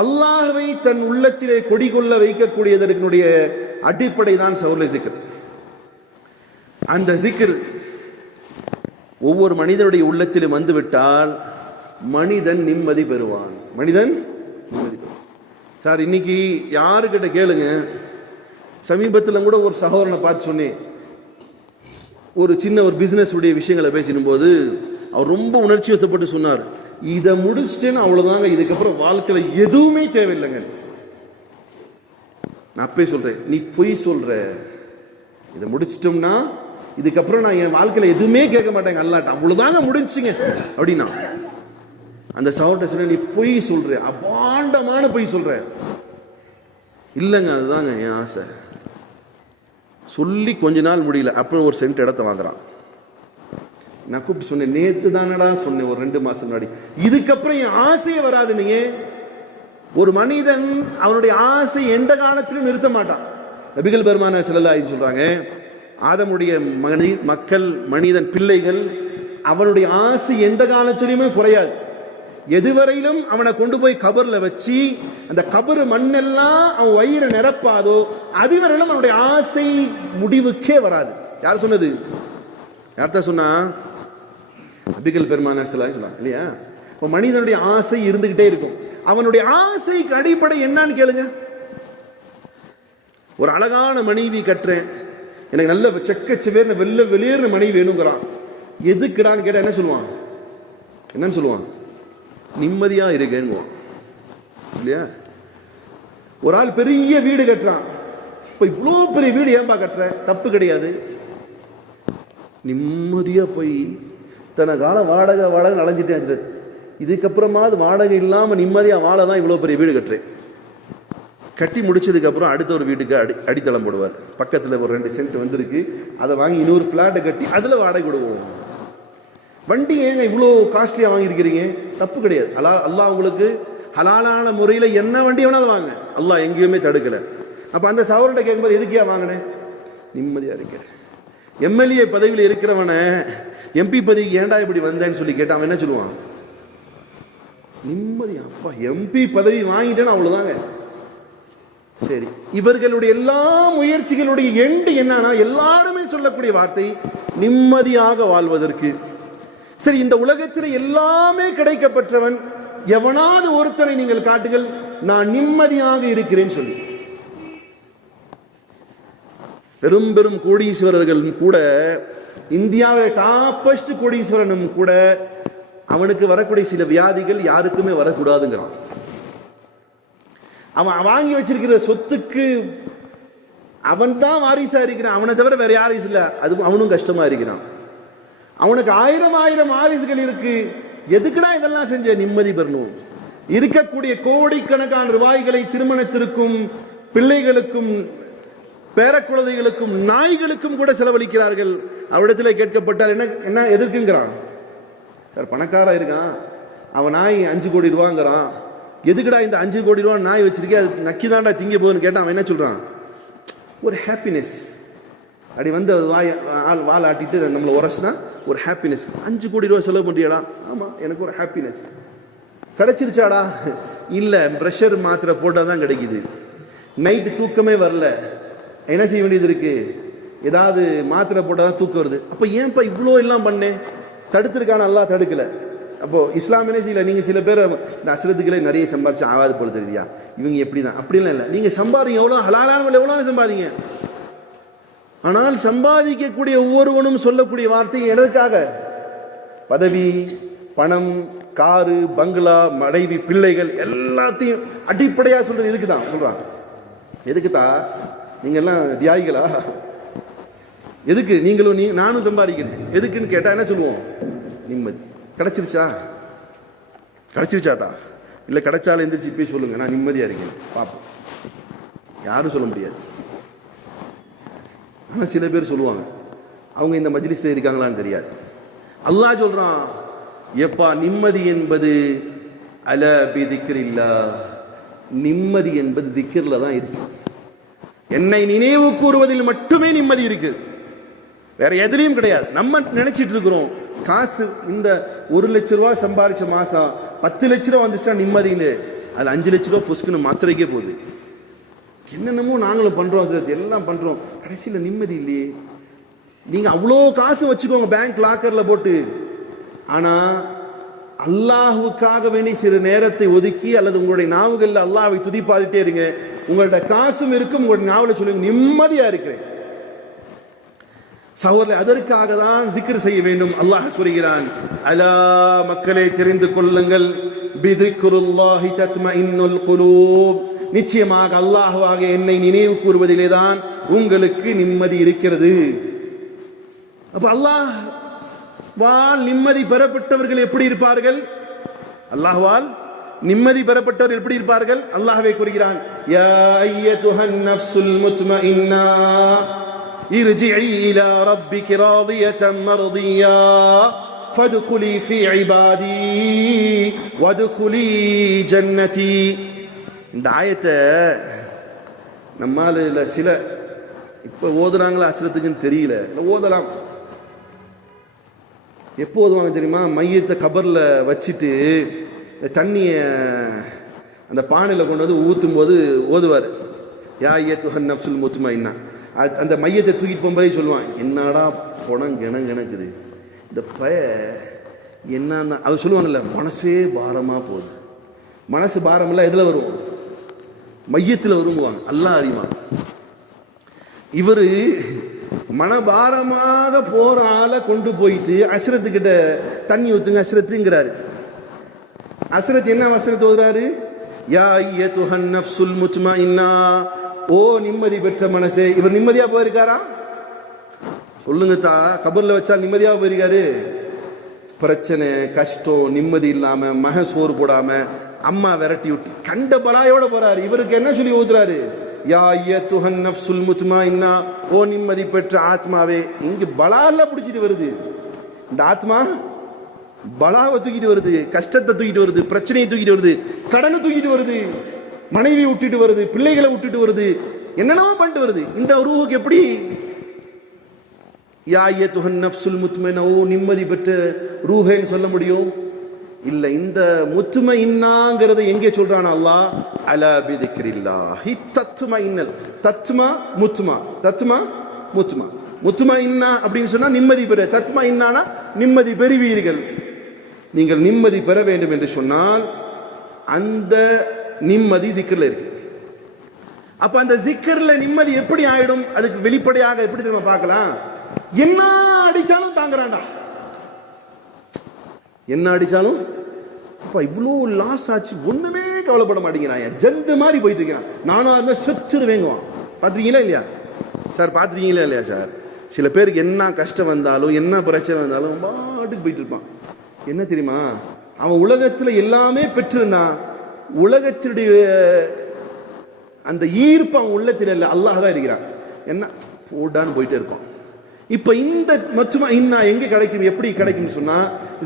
அல்லாஹ்வை தன் உள்ளத்திலே கொடிகொள்ள வைக்கக்கூடியதற்குடைய அடிப்படை தான் சௌர்ல ஜிக்ர். அந்த ஜிக்ர் ஒவ்வொரு மனிதனுடைய உள்ளத்திலும் வந்துவிட்டால் மனிதன் நிம்மதி பெறுவான். மனிதன் நிம்மதி பெறுவான். சார், இன்னைக்கு யாருக்கிட்ட கேளுங்க, சமீபத்தில் கூட ஒரு சகோதரனை பார்த்து சொன்னேன். ஒரு சின்ன ஒரு பிசினஸ் உடைய விஷயங்களை பேசிடும் போது அவர் ரொம்ப உணர்ச்சி வசப்பட்டு சொன்னார், இதை முடிச்சுட்டேன்னு அவ்வளவுதாங்க, இதுக்கப்புறம் வாழ்க்கையில எதுவுமே தேவையில்லைங்க. நான் அப்பே சொல்றேன், நீ பொய் சொல்ற. இதை முடிச்சிட்டோம்னா இதுக்கப்புறம் நான் என் வாழ்க்கையில எதுவுமே கேட்க மாட்டேங்க, அல்லாட்ட அவ்வளவுதாங்க முடிஞ்சுங்க அப்படின்னா. அந்த சகோதரன் சொன்ன, நீ பொய் சொல்ற, அபாண்டமான பொய் சொல்ற. இல்லைங்க, அதுதாங்க என் ஆசை. சொல்லி கொஞ்ச நாள் முடியல, அப்புறம் ஒரு சென்ட் இடத்த வாங்குறான். நான் கூப்பிட்டு சொன்னேன், நேத்து தானடா சொன்னேன், ஒரு 2 மாசம் முன்னாடி, இதுக்கப்புறம் என் ஆசையே வராது. நீங்க ஒரு மனிதன் அவனுடைய ஆசை எந்த காலத்திலும் நிறுத்த மாட்டான். நபிகள் பெருமான ஸல்லல்லாஹு அலைஹி சொல்றாங்க, ஆதமுடைய மக்கள், மனிதன் பிள்ளைகள், அவனுடைய ஆசை எந்த காலத்திலுமே குறையாது. எதுவரையிலும் அவனை கொண்டு போய் கபர்ல வச்சு அந்த கபரு மண்ணெல்லாம் அவன் வயிறு நிரப்பாதோ அதுவரையிலும் அவனுடைய ஆசை முடிவுக்கே வராது. யார் சொன்னது? யார்தான் சொன்னா? நபிகள் பெருமானார் ஸல்லல்லாஹு அலைஹி வஸல்லம் இல்லையா? இப்போ மனிதனுடைய ஆசை இருந்துகிட்டே இருக்கும். அவனுடைய ஆசைக்கு அடிப்படை என்னன்னு கேளுங்க. ஒரு அழகான மனைவி கட்டுறேன், எனக்கு நல்ல செக்கச்சவேர்னு வெளியேறின மனைவி வேணுங்கிறான். எதுக்குடான்னு கேட்டா என்ன சொல்லுவான்? என்னன்னு சொல்லுவான்? நிம்மதியா இருக்கேன்னு இல்லையா? ஒரு ஆள் பெரிய வீடு கட்டுறான். இப்ப இவ்வளோ பெரிய வீடு ஏன்பா கட்டுற? தப்பு கிடையாது. நிம்மதியா போய் தன கால வாடகை அலைஞ்சிட்டேன், இதுக்கப்புறமா அது வாடகை இல்லாம நிம்மதியா வாழ தான் இவ்வளோ பெரிய வீடு கட்டுறேன். கட்டி முடிச்சதுக்கு அப்புறம் அடுத்த ஒரு வீட்டுக்கு அடித்தளம் போடுவார். பக்கத்தில் ஒரு 2 சென்ட் வந்திருக்கு, அதை வாங்கி இன்னொரு ஃபிளாட்டை கட்டி அதில் வாடகை விடுவோம். வண்டி ஏங்க இவ்வளோ காஸ்ட்லியாக வாங்கியிருக்கிறீங்க? தப்பு கிடையாது. அல்லாஹ் உங்களுக்கு ஹலாலான முறையில் என்ன வண்டி வேணாலும் வாங்க, அல்லாஹ் எங்கேயுமே தடுக்கலை. அப்போ அந்த சவர்கிட்ட கேட்கும்போது எதுக்கே வாங்கினேன்? நிம்மதியாக இருக்கிறேன். எம்எல்ஏ பதவியில் இருக்கிறவனை எம்பி பதவிக்கு ஏண்டா இப்படி வந்தேன்னு சொல்லி கேட்டான், அவன் என்ன சொல்லுவான்? நிம்மதியா? அப்பா எம்பி பதவி வாங்கிட்டேன்னு அவ்வளோதாங்க. சரி, இவர்களுடைய எல்லா முயற்சிகளுடைய எண்டு என்னன்னா, எல்லாருமே சொல்லக்கூடிய வார்த்தை நிம்மதியாக வாழ்வதற்கு. சரி, இந்த உலகத்தில் எல்லாமே கிடைக்கப்பட்டவன் எவனாவது ஒருத்தனை நீங்கள் காட்டுகள், நான் நிம்மதியாக இருக்கிறேன்னு சொல்லி. பெரும் பெரும் கோடீஸ்வரர்கள் கூட, இந்தியாவில் டாப்பஸ்ட் கோடீஸ்வரனும் கூட அவனுக்கு வரக்கூடிய சில வியாதிகள் யாருக்குமே வரக்கூடாதுங்கிறான். அவன் வாங்கி வச்சிருக்கிற சொத்துக்கு அவன் தான் வாரிசா இருக்கிறான், அவனை தவிர வேற யாரும் இல்லை, அது அவனும் கஷ்டமா இருக்கிறான். அவனுக்கு 1000 வாரிசுகள் இருக்கு, எதுக்குடா இதெல்லாம் செஞ்ச? நிம்மதி பெறணும். இருக்கக்கூடிய கோடிக்கணக்கான ரூபாய்களை திருமணத்திற்கும் பிள்ளைகளுக்கும் பேரக்குழந்தைகளுக்கும் நாய்களுக்கும் கூட செலவழிக்கிறார்கள். அவரிடத்தில் கேட்கப்பட்டால் என்ன என்ன எதிர்க்குங்கிறான்? பணக்காரா இருக்கான், அவன் நாய் 5 கோடி ரூபாங்கிறான், எதுக்குடா இந்த 5 கோடி ரூபா நாய் வச்சிருக்கே, அது நக்கிதான்டா திங்க போகுதுன்னு கேட்டான். அவன் என்ன சொல்றான்? ஒரு ஹாப்பினஸ். அப்படி வந்து வால் ஆட்டிட்டு நம்மளை உரசுனா ஒரு ஹாப்பினஸ். 5 கோடி ரூபா செலவு பண்றியாடா? ஆமா, எனக்கு ஒரு ஹாப்பினஸ். கிடைச்சிருச்சாடா? இல்ல, பிரஷர் மாத்திரை போட்டால் தான் கிடைக்குது. நைட்டு தூக்கமே வரல, என்ன செய்ய வேண்டியது இருக்கு? ஏதாவது மாத்திரை போட்டால் தான் தூக்கம் வருது. அப்போ ஏன்ப்பா இவ்வளோ எல்லாம் பண்ணேன்? தடுத்திருக்கான அல்லாஹ் தடுக்கல. அப்போ இஸ்லாம் என்ன செய்யல? நீங்க சில பேர் இந்த அஸ்ரத்துக்களே நிறைய சம்பாதிச்சு ஆகாது போல தெரியுதா, இவங்க எப்படிதான்? அப்படிலாம் இல்லை. நீங்க சம்பாதிங்க, எவ்வளோ ஹலாலான எவ்வளோ சம்பாதிங்க. ஆனால் சம்பாதிக்கக்கூடிய ஒவ்வொருவனும் சொல்லக்கூடிய வார்த்தை எதற்காக? பதவி, பணம், காரு, பங்களா, மனைவி, பிள்ளைகள் எல்லாத்தையும் அடிப்படையா சொல்றது எதுக்குதான் சொல்றாங்க? எதுக்குதான்? நீங்க எல்லாம் தியாகிகளா? எதுக்கு நீங்களும் நானும் சம்பாதிக்கிறேன்? எதுக்குன்னு கேட்டா என்ன சொல்லுவோம்? நிம்மதி. கிடைச்சிருச்சா? கிடைச்சிருச்சாதான்? இல்லை கிடைச்சாலும் எந்திரிச்சு இப்பயே சொல்லுங்க, நான் நிம்மதியா இருக்கேன் பார்ப்போம். யாரும் சொல்ல முடியாது. ஆனால் சில பேர் சொல்லுவாங்க, அவங்க இந்த மஜ்லிஸ்ல இருக்காங்களான்னு தெரியாது. அல்லாஹ் சொல்றான், எப்பா நிம்மதி என்பது அல பி திக்ரில்லா, நிம்மதி என்பது திக்ர்ல தான் இருக்கு. என்னை நினைவு கூறுவதில் மட்டுமே நிம்மதி இருக்கு, வேற எதுலையும் கிடையாது. நம்ம நினைச்சிட்டு இருக்கிறோம் காசு, இந்த 1 லட்ச ரூபா சம்பாதிச்ச மாசம் 10 லட்ச ரூபா வந்துச்சுன்னா நிம்மதின்னு, அதுல 5 லட்ச ரூபா பொசுக்குன்னு மாத்திரைக்கே போகுது. என்னென்னமோ நாங்களும் பண்றோம், எல்லாம் பண்றோம், கடைசியில நிம்மதி இல்லையே. நீங்க அவ்வளோ காசு வச்சுக்கோங்க பேங்க் லாக்கர்ல போட்டு, ஆனா அல்லாஹுக்காக வேண்டி சிறு நேரத்தை ஒதுக்கி அல்லது உங்களுடைய நாவுகள்ல அல்லாஹ்வை துதிப்பாதிட்டே இருங்க. உங்கள்ட்ட காசும் இருக்கும், உங்களுடைய நாவல சொல்லுங்க நிம்மதியா இருக்கிறேன். சகோதரர்களே, அதற்காக தான் ஜிக்ர் செய்ய வேண்டும். அல்லாஹ் கூறுகிறான், அலா மக்களே தெரிந்து கொள்ளுங்கள், பிதிக்ருல்லாஹி தத்மஇன்னுல் குலூப், நிச்சயமாக அல்லாஹ்வாக என்னை நினைவு கூறுவதிலே தான் உங்களுக்கு நிம்மதி இருக்கிறது. அப்ப அல்லாஹ் வால் நிம்மதி பெறப்பட்டவர்கள் எப்படி இருப்பார்கள்? அல்லாஹ்வால் நிம்மதி பெறப்பட்டவர்கள் எப்படி இருப்பார்கள்? அல்லாஹ்வே கூறுகிறான், யா அய்யதுஹன் நஃப்ஸுல் முத்மஇன்னா இர்ஜிஇ இலா ரப்பிகி ராதியதன் மர்தியா ஃபத்குலி ஃபீ இபாதி வத்குலி ஜன்னதி. இந்த ஆயத்தை நம்மால சில இப்ப ஓதுறாங்களா அஸ்ரத்துக்குன்னு தெரியல, ஓதலாம். எப்போ ஓதுவாங்க தெரியுமா? மையத்தை கபர்ல வச்சுட்டு தண்ணிய அந்த பானையில் கொண்டு வந்து ஊற்றும் போது ஓதுவார், யா அய்யதுஹன் நஃப்ஸுல் முத்மஇன்னா. அந்த மையத்தை தூக்கிட்டு போகும்போதே சொல்லுவான், என்னடா பணம் கிணக்குது இந்த பய என்ன. அவர் சொல்லுவாங்கல்ல, மனசே பாரமா போகுது. மனசு பாரம் எல்லாம் எதுல வரும்? மையத்தில் வருங்குவாங்க. அல்லாஹ் அறிவான். இவரு மனபாரமாக போற ஆளை கொண்டு போயிட்டு அஸ்ரத்துக்கிட்ட தண்ணி ஊத்துங்க அஸ்ரத்துங்கிறாரு. அஸ்ரத் என்ன அஸ்ரத் ஓதுறாரு? யா அய்யத்துஹன் நஃப்ஸுல் முத்மஇன்னா, ஓ நிம்மதி பெற்ற மனசே. இவர் நிம்மதியா போயிருக்காரா? சொல்லுங்க தா, கபர்ல வச்சா நிம்மதியா போயிருக்காரு? பிரச்சனை, கஷ்டம், நிம்மதி இல்லாம, மக சோறு போடாம, அம்மா விரட்டி விட்டு கண்ட பலாயோட போறாரு. இவருக்கு என்ன சொல்லி ஊத்துறாரு? யா அய்யத்துஹன் நஃப்ஸுல் முத்மஇன்னா, ஓ நிம்மதி பெற்ற ஆத்மாவே. இங்க பலால பிடிச்சிட்டு வருது. இந்த ஆத்மா பலாவை தூக்கிட்டு வருது, கஷ்டத்தை தூக்கிட்டு வருது, பிரச்சனையை தூக்கிட்டு வருது, கடனை தூக்கிட்டு வருது, மனைவி விட்டுட்டு வருது, பிள்ளைகளை விட்டுட்டு வருது, என்னென்னவோ பண்ணிட்டு வருது. இந்த ரூஹுக்கு எப்படி யா அய்யத்துஹன் நஃப்ஸுல் முத்மஇன்னா, ஓ நிம்மதி பெற்ற ரூஹேன்னு சொல்ல முடியும்? இல்ல. இந்த முத்மஇன்னாங்கிறத எங்கே சொல்றான் அல்லாஹ்? அலா பிதிக்ரில்லாஹி தத்மஇன்னல். தத்மா முத்மா, தத்மா முத்மா. முத்மஇன்னா அப்படின்னு சொன்னா நிம்மதி பெற, தத்மஇன்னானா நிம்மதி பெறுவீர்கள். நீங்கள் நிம்மதி பெற வேண்டும் என்று சொன்னால் அந்த நிம்மதி திக்ர்ல இருக்கு. அப்ப அந்த ஜிக்கர்ல நிம்மதி எப்படி ஆயிடும்? அதுக்கு வெளிப்படையாக எப்படி தெரியுமா பார்க்கலாம்? என்ன அடிச்சாலும் தாங்குறான்டா, என்ன அடிச்சாலும். அப்ப இவ்வளோ லாஸ் ஆச்சு, ஒண்ணுமே கவலைப்பட மாட்டேங்கிறான், ஜந்து மாதிரி போயிட்டு இருக்கிறான். நானும் இருந்தா செத்துரு வேங்குவான். பாத்திருக்கீங்களா இல்லையா சார்? பாத்திருக்கீங்களா இல்லையா சார்? சில பேருக்கு என்ன கஷ்டம் வந்தாலும், என்ன பிரச்சனை வந்தாலும் பாட்டுக்கு போயிட்டு இருப்பான். என்ன தெரியுமா? அவன் உலகத்துல எல்லாமே பெற்றிருந்தான், உலகத்தினுடைய அந்த ஈர்ப்பு அவன் உள்ளத்தில் இல்லை, அல்லாஹ் தான் இருக்கிறான். என்ன போடான்னு போயிட்டே இருப்பான். இப்ப இந்த முத்மஇன்னா எங்க கிடைக்கும், எப்படி கிடைக்கும் சொன்னா,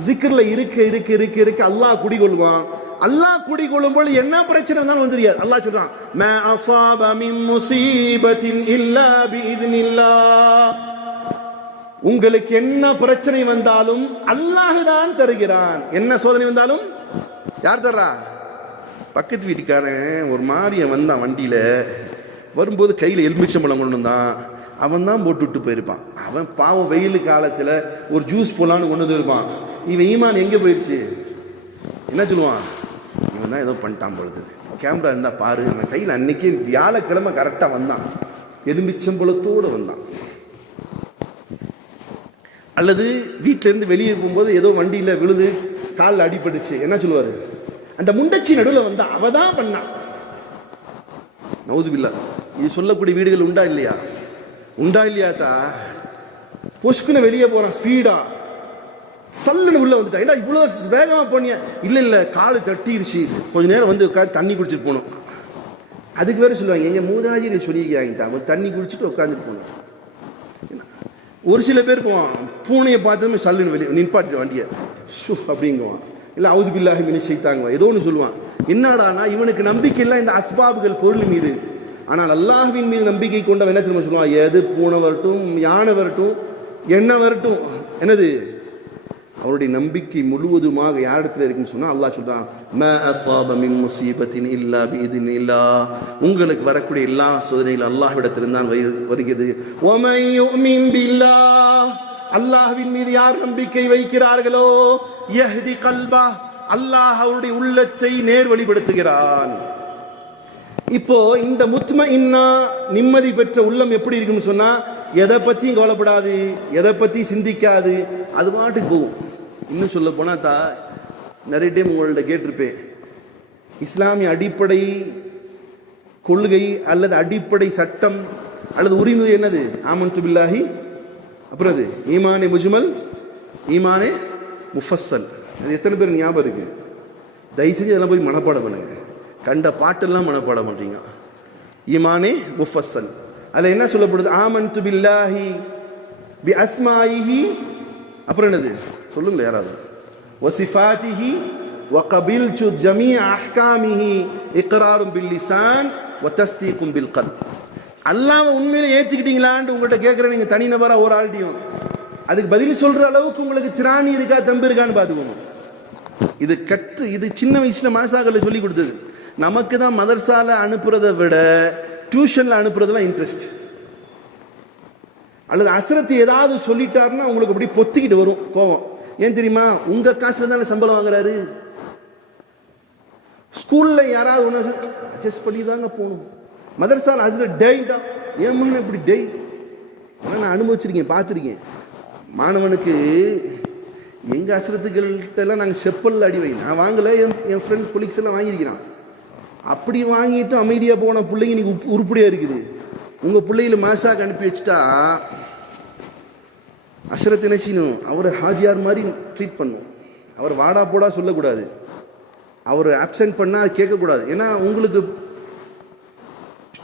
ஜிக்ர்ல இருக்க இருக்க இருக்க இருக்க அல்லாஹ் குடிகொள்வான். அல்லாஹ் குடிகொள்ளும் போது என்ன பிரச்சனை வந்தாலும் வந்து தெரியாது. அல்லாஹ் சொல்றான், மா அஸாப மின் முஸீபத்தின் இல்லா பிஇذنில்லாஹ். உங்களுக்கு என்ன பிரச்சனை வந்தாலும் அல்லாஹ் தான் தருகிறான். என்ன சோதனை வந்தாலும் யார் தர்றா? பக்கத்து வீட்டுக்காரன் ஒரு மாதிரிய வந்தான், வண்டியில வரும்போது கையில எலுமிச்சம்பழம் கொண்டு வந்தான். அவன் தான் போட்டு விட்டு போயிருப்பான். அவன் பாவம் வெயில் காலத்துல ஒரு ஜூஸ் போலான்னு கொண்டு வந்துருப்பான். இவன் ஈமான் எங்க போயிடுச்சு? என்ன சொல்லுவான்? இவன் தான் ஏதோ பண்ணிட்டான் பொழுது, கேமரா இருந்தா பாரு. அவன் கையில் அன்னைக்கு வியாழக்கிழமை கரெக்டா வந்தான், எலுமிச்சம்பழத்தோடு வந்தான். அல்லது வீட்டில இருந்து வெளியே போகும்போது ஏதோ வண்டியில விழுது, காலில் அடிபட்டுச்சு. என்ன சொல்லுவாரு? அந்த முண்டச்சி நடுவில் வந்தா அவ தான் பண்ணான். நவுசுபில்லா. இது சொல்லக்கூடிய வீடுகள் உண்டா இல்லையா? உண்டா இல்லையாத்தா? பொசுக்குன்னு வெளியே போறான் ஸ்பீடா, சல்லுன்னு உள்ள வந்துட்டா. ஏன்னா இவ்வளவு வேகமா போனிய? இல்ல இல்ல, காலு தட்டிருச்சு, கொஞ்ச நேரம் வந்து உட்காந்து தண்ணி குடிச்சிட்டு போனோம். அதுக்கு வேற சொல்லுவாங்க, எங்க மூதாஜி சொல்லிக்காங்க, தண்ணி குடிச்சிட்டு உட்காந்துட்டு போனோம். ஒரு சில பேர் போவான், பூனையை பார்த்ததுமே சல்லுன்னு வெளியே நின்பாட்டு வண்டியை ஷூ அப்படிங்குவான். இல்லை அவுது பில்லாஹி மினஷ் ஷைத்தாங்க ஏதோ ஒன்று சொல்லுவான். என்னடானா இவனுக்கு நம்பிக்கை இல்லை இந்த அஸ்பாபுகள் பொருள் மீது. ஆனால் அல்லாஹ்வின் மீது நம்பிக்கை கொண்டவன் என்ன திரும்ப சொல்லுவான்? எது பூனை வரட்டும், யானை வரட்டும், என்ன வரட்டும், என்னது அவருடைய நம்பிக்கை முழுவதுமாக யாரிடத்துல இருக்குன்னு சொன்னா அல்லாஹ் சொல்றான், மா அஸாப மின் முஸீபத்தின் இல்லா பிஇذنில்லாஹ். உங்களுக்கு வரக்கூடிய எல்லா சோதனைகளும் அல்லாஹ்விடத்திலிருந்து தான் வருகிறது. வமன் யுமின் பில்லாஹ், அல்லாஹ்வின் மீது யார் நம்பிக்கை வைக்கிறார்களோ, யஹ்தி கல்பா, அல்லாஹ் அவருடைய உள்ளத்தை நேர்வழிப்படுத்துகிறான். இப்போ இந்த முத்மஇன்னா நிம்மதி பெற்ற உள்ளம் எப்படி இருக்குன்னு சொன்னா, எதை பத்தியும் கவலைப்படாது, எதை பத்தி சிந்திக்காது, அது பாட்டுக்கு போகும். இன்னும் சொல்ல போனா நிறைய டைம் உங்கள்ட்ட கேட்டிருப்பேன், இஸ்லாமிய அடிப்படை கொள்கை அல்லது அடிப்படை சட்டம் அல்லது உரிமை என்னது? ஆமன்து பில்லாஹி, அப்புறம் அது ஈமானே முஜ்மல், ஈமானே முஃபஸ்ஸல். அது எத்தனை பேர் ஞாபகம் இருக்கு? தயவு செஞ்சு அதெல்லாம் போய் மனப்பாடம் பண்ணுங்க. கண்ட பாட்டெல்லாம் மனப்பாடம் பண்றீங்க. ஈமானே முஃபஸ்ஸல் அதுல என்ன சொல்லப்படுது? ஆமன்து பில்லாஹி பி அஸ்மாயிஹி, அப்புறம் என்னது சொல்லுங்க யாராவது, வசிஃபாத்திஹி வகபில்து ஜமீஅ அஹ்காமிஹி இக்ராரும் பில் லிசான் வ தஸ்தீகும் பில் கல்ப். அல்லாஹ்வை உண்மையிலே ஏத்துக்கிட்டீங்களான்னு உங்கள்கிட்ட கேட்குறேன். நீங்க தனிநபரா ஒரு ஆள்கிட்டையும் அதுக்கு பதில் சொல்ற அளவுக்கு உங்களுக்கு திராணி இருக்கா, தம்பு இருக்கான்னு பார்த்துக்கணும். இது கற்று இது சின்ன வயசுல மாசாக்களை சொல்லி கொடுத்தது. நமக்கு தான் மதர்சால அனுப்புறதை விட டியூஷன்ல அனுப்புறதுலாம் இன்ட்ரெஸ்ட். அல்லது அசரத்து ஏதாவது சொல்லிட்டாருன்னா உங்களுக்கு அப்படி பொத்திக்கிட்டு வரும் கோவம். ஏன் தெரியுமா? உங்க காசுல தானே சம்பளம் வாங்குறாரு. ஸ்கூல்ல யாராவது ஒன்று அட்ஜஸ்ட் பண்ணி தாங்க போகணும். மதரசால அதுல டெய்டா என் மகன் இப்படி டெய் ஆனால் நான் அனுபவிச்சிருக்கேன், பார்த்துருக்கேன். மாணவனுக்கு எங்கள் அசரத்துக்கள்கிட்டலாம் நாங்கள் செப்பல் அடி வைங்க, நான் வாங்கலை, என் ஃப்ரெண்ட் கொலீக்ஸ் எல்லாம் வாங்கியிருக்கிறான். அப்படி வாங்கிட்டு அமைதியாக போன பிள்ளைங்க இன்னைக்கு உருப்படியாக இருக்குது. உங்கள் பிள்ளைகளை மாசாக்கு அனுப்பி வச்சுட்டா அசரத் என்ன செய்யணும், அவர் ஹாஜியார் மாதிரி ட்ரீட் பண்ணும். அவர் வாடா போடா சொல்லக்கூடாது, அவர் ஆப்சென்ட் பண்ணால் கேட்கக்கூடாது. ஏன்னா உங்களுக்கு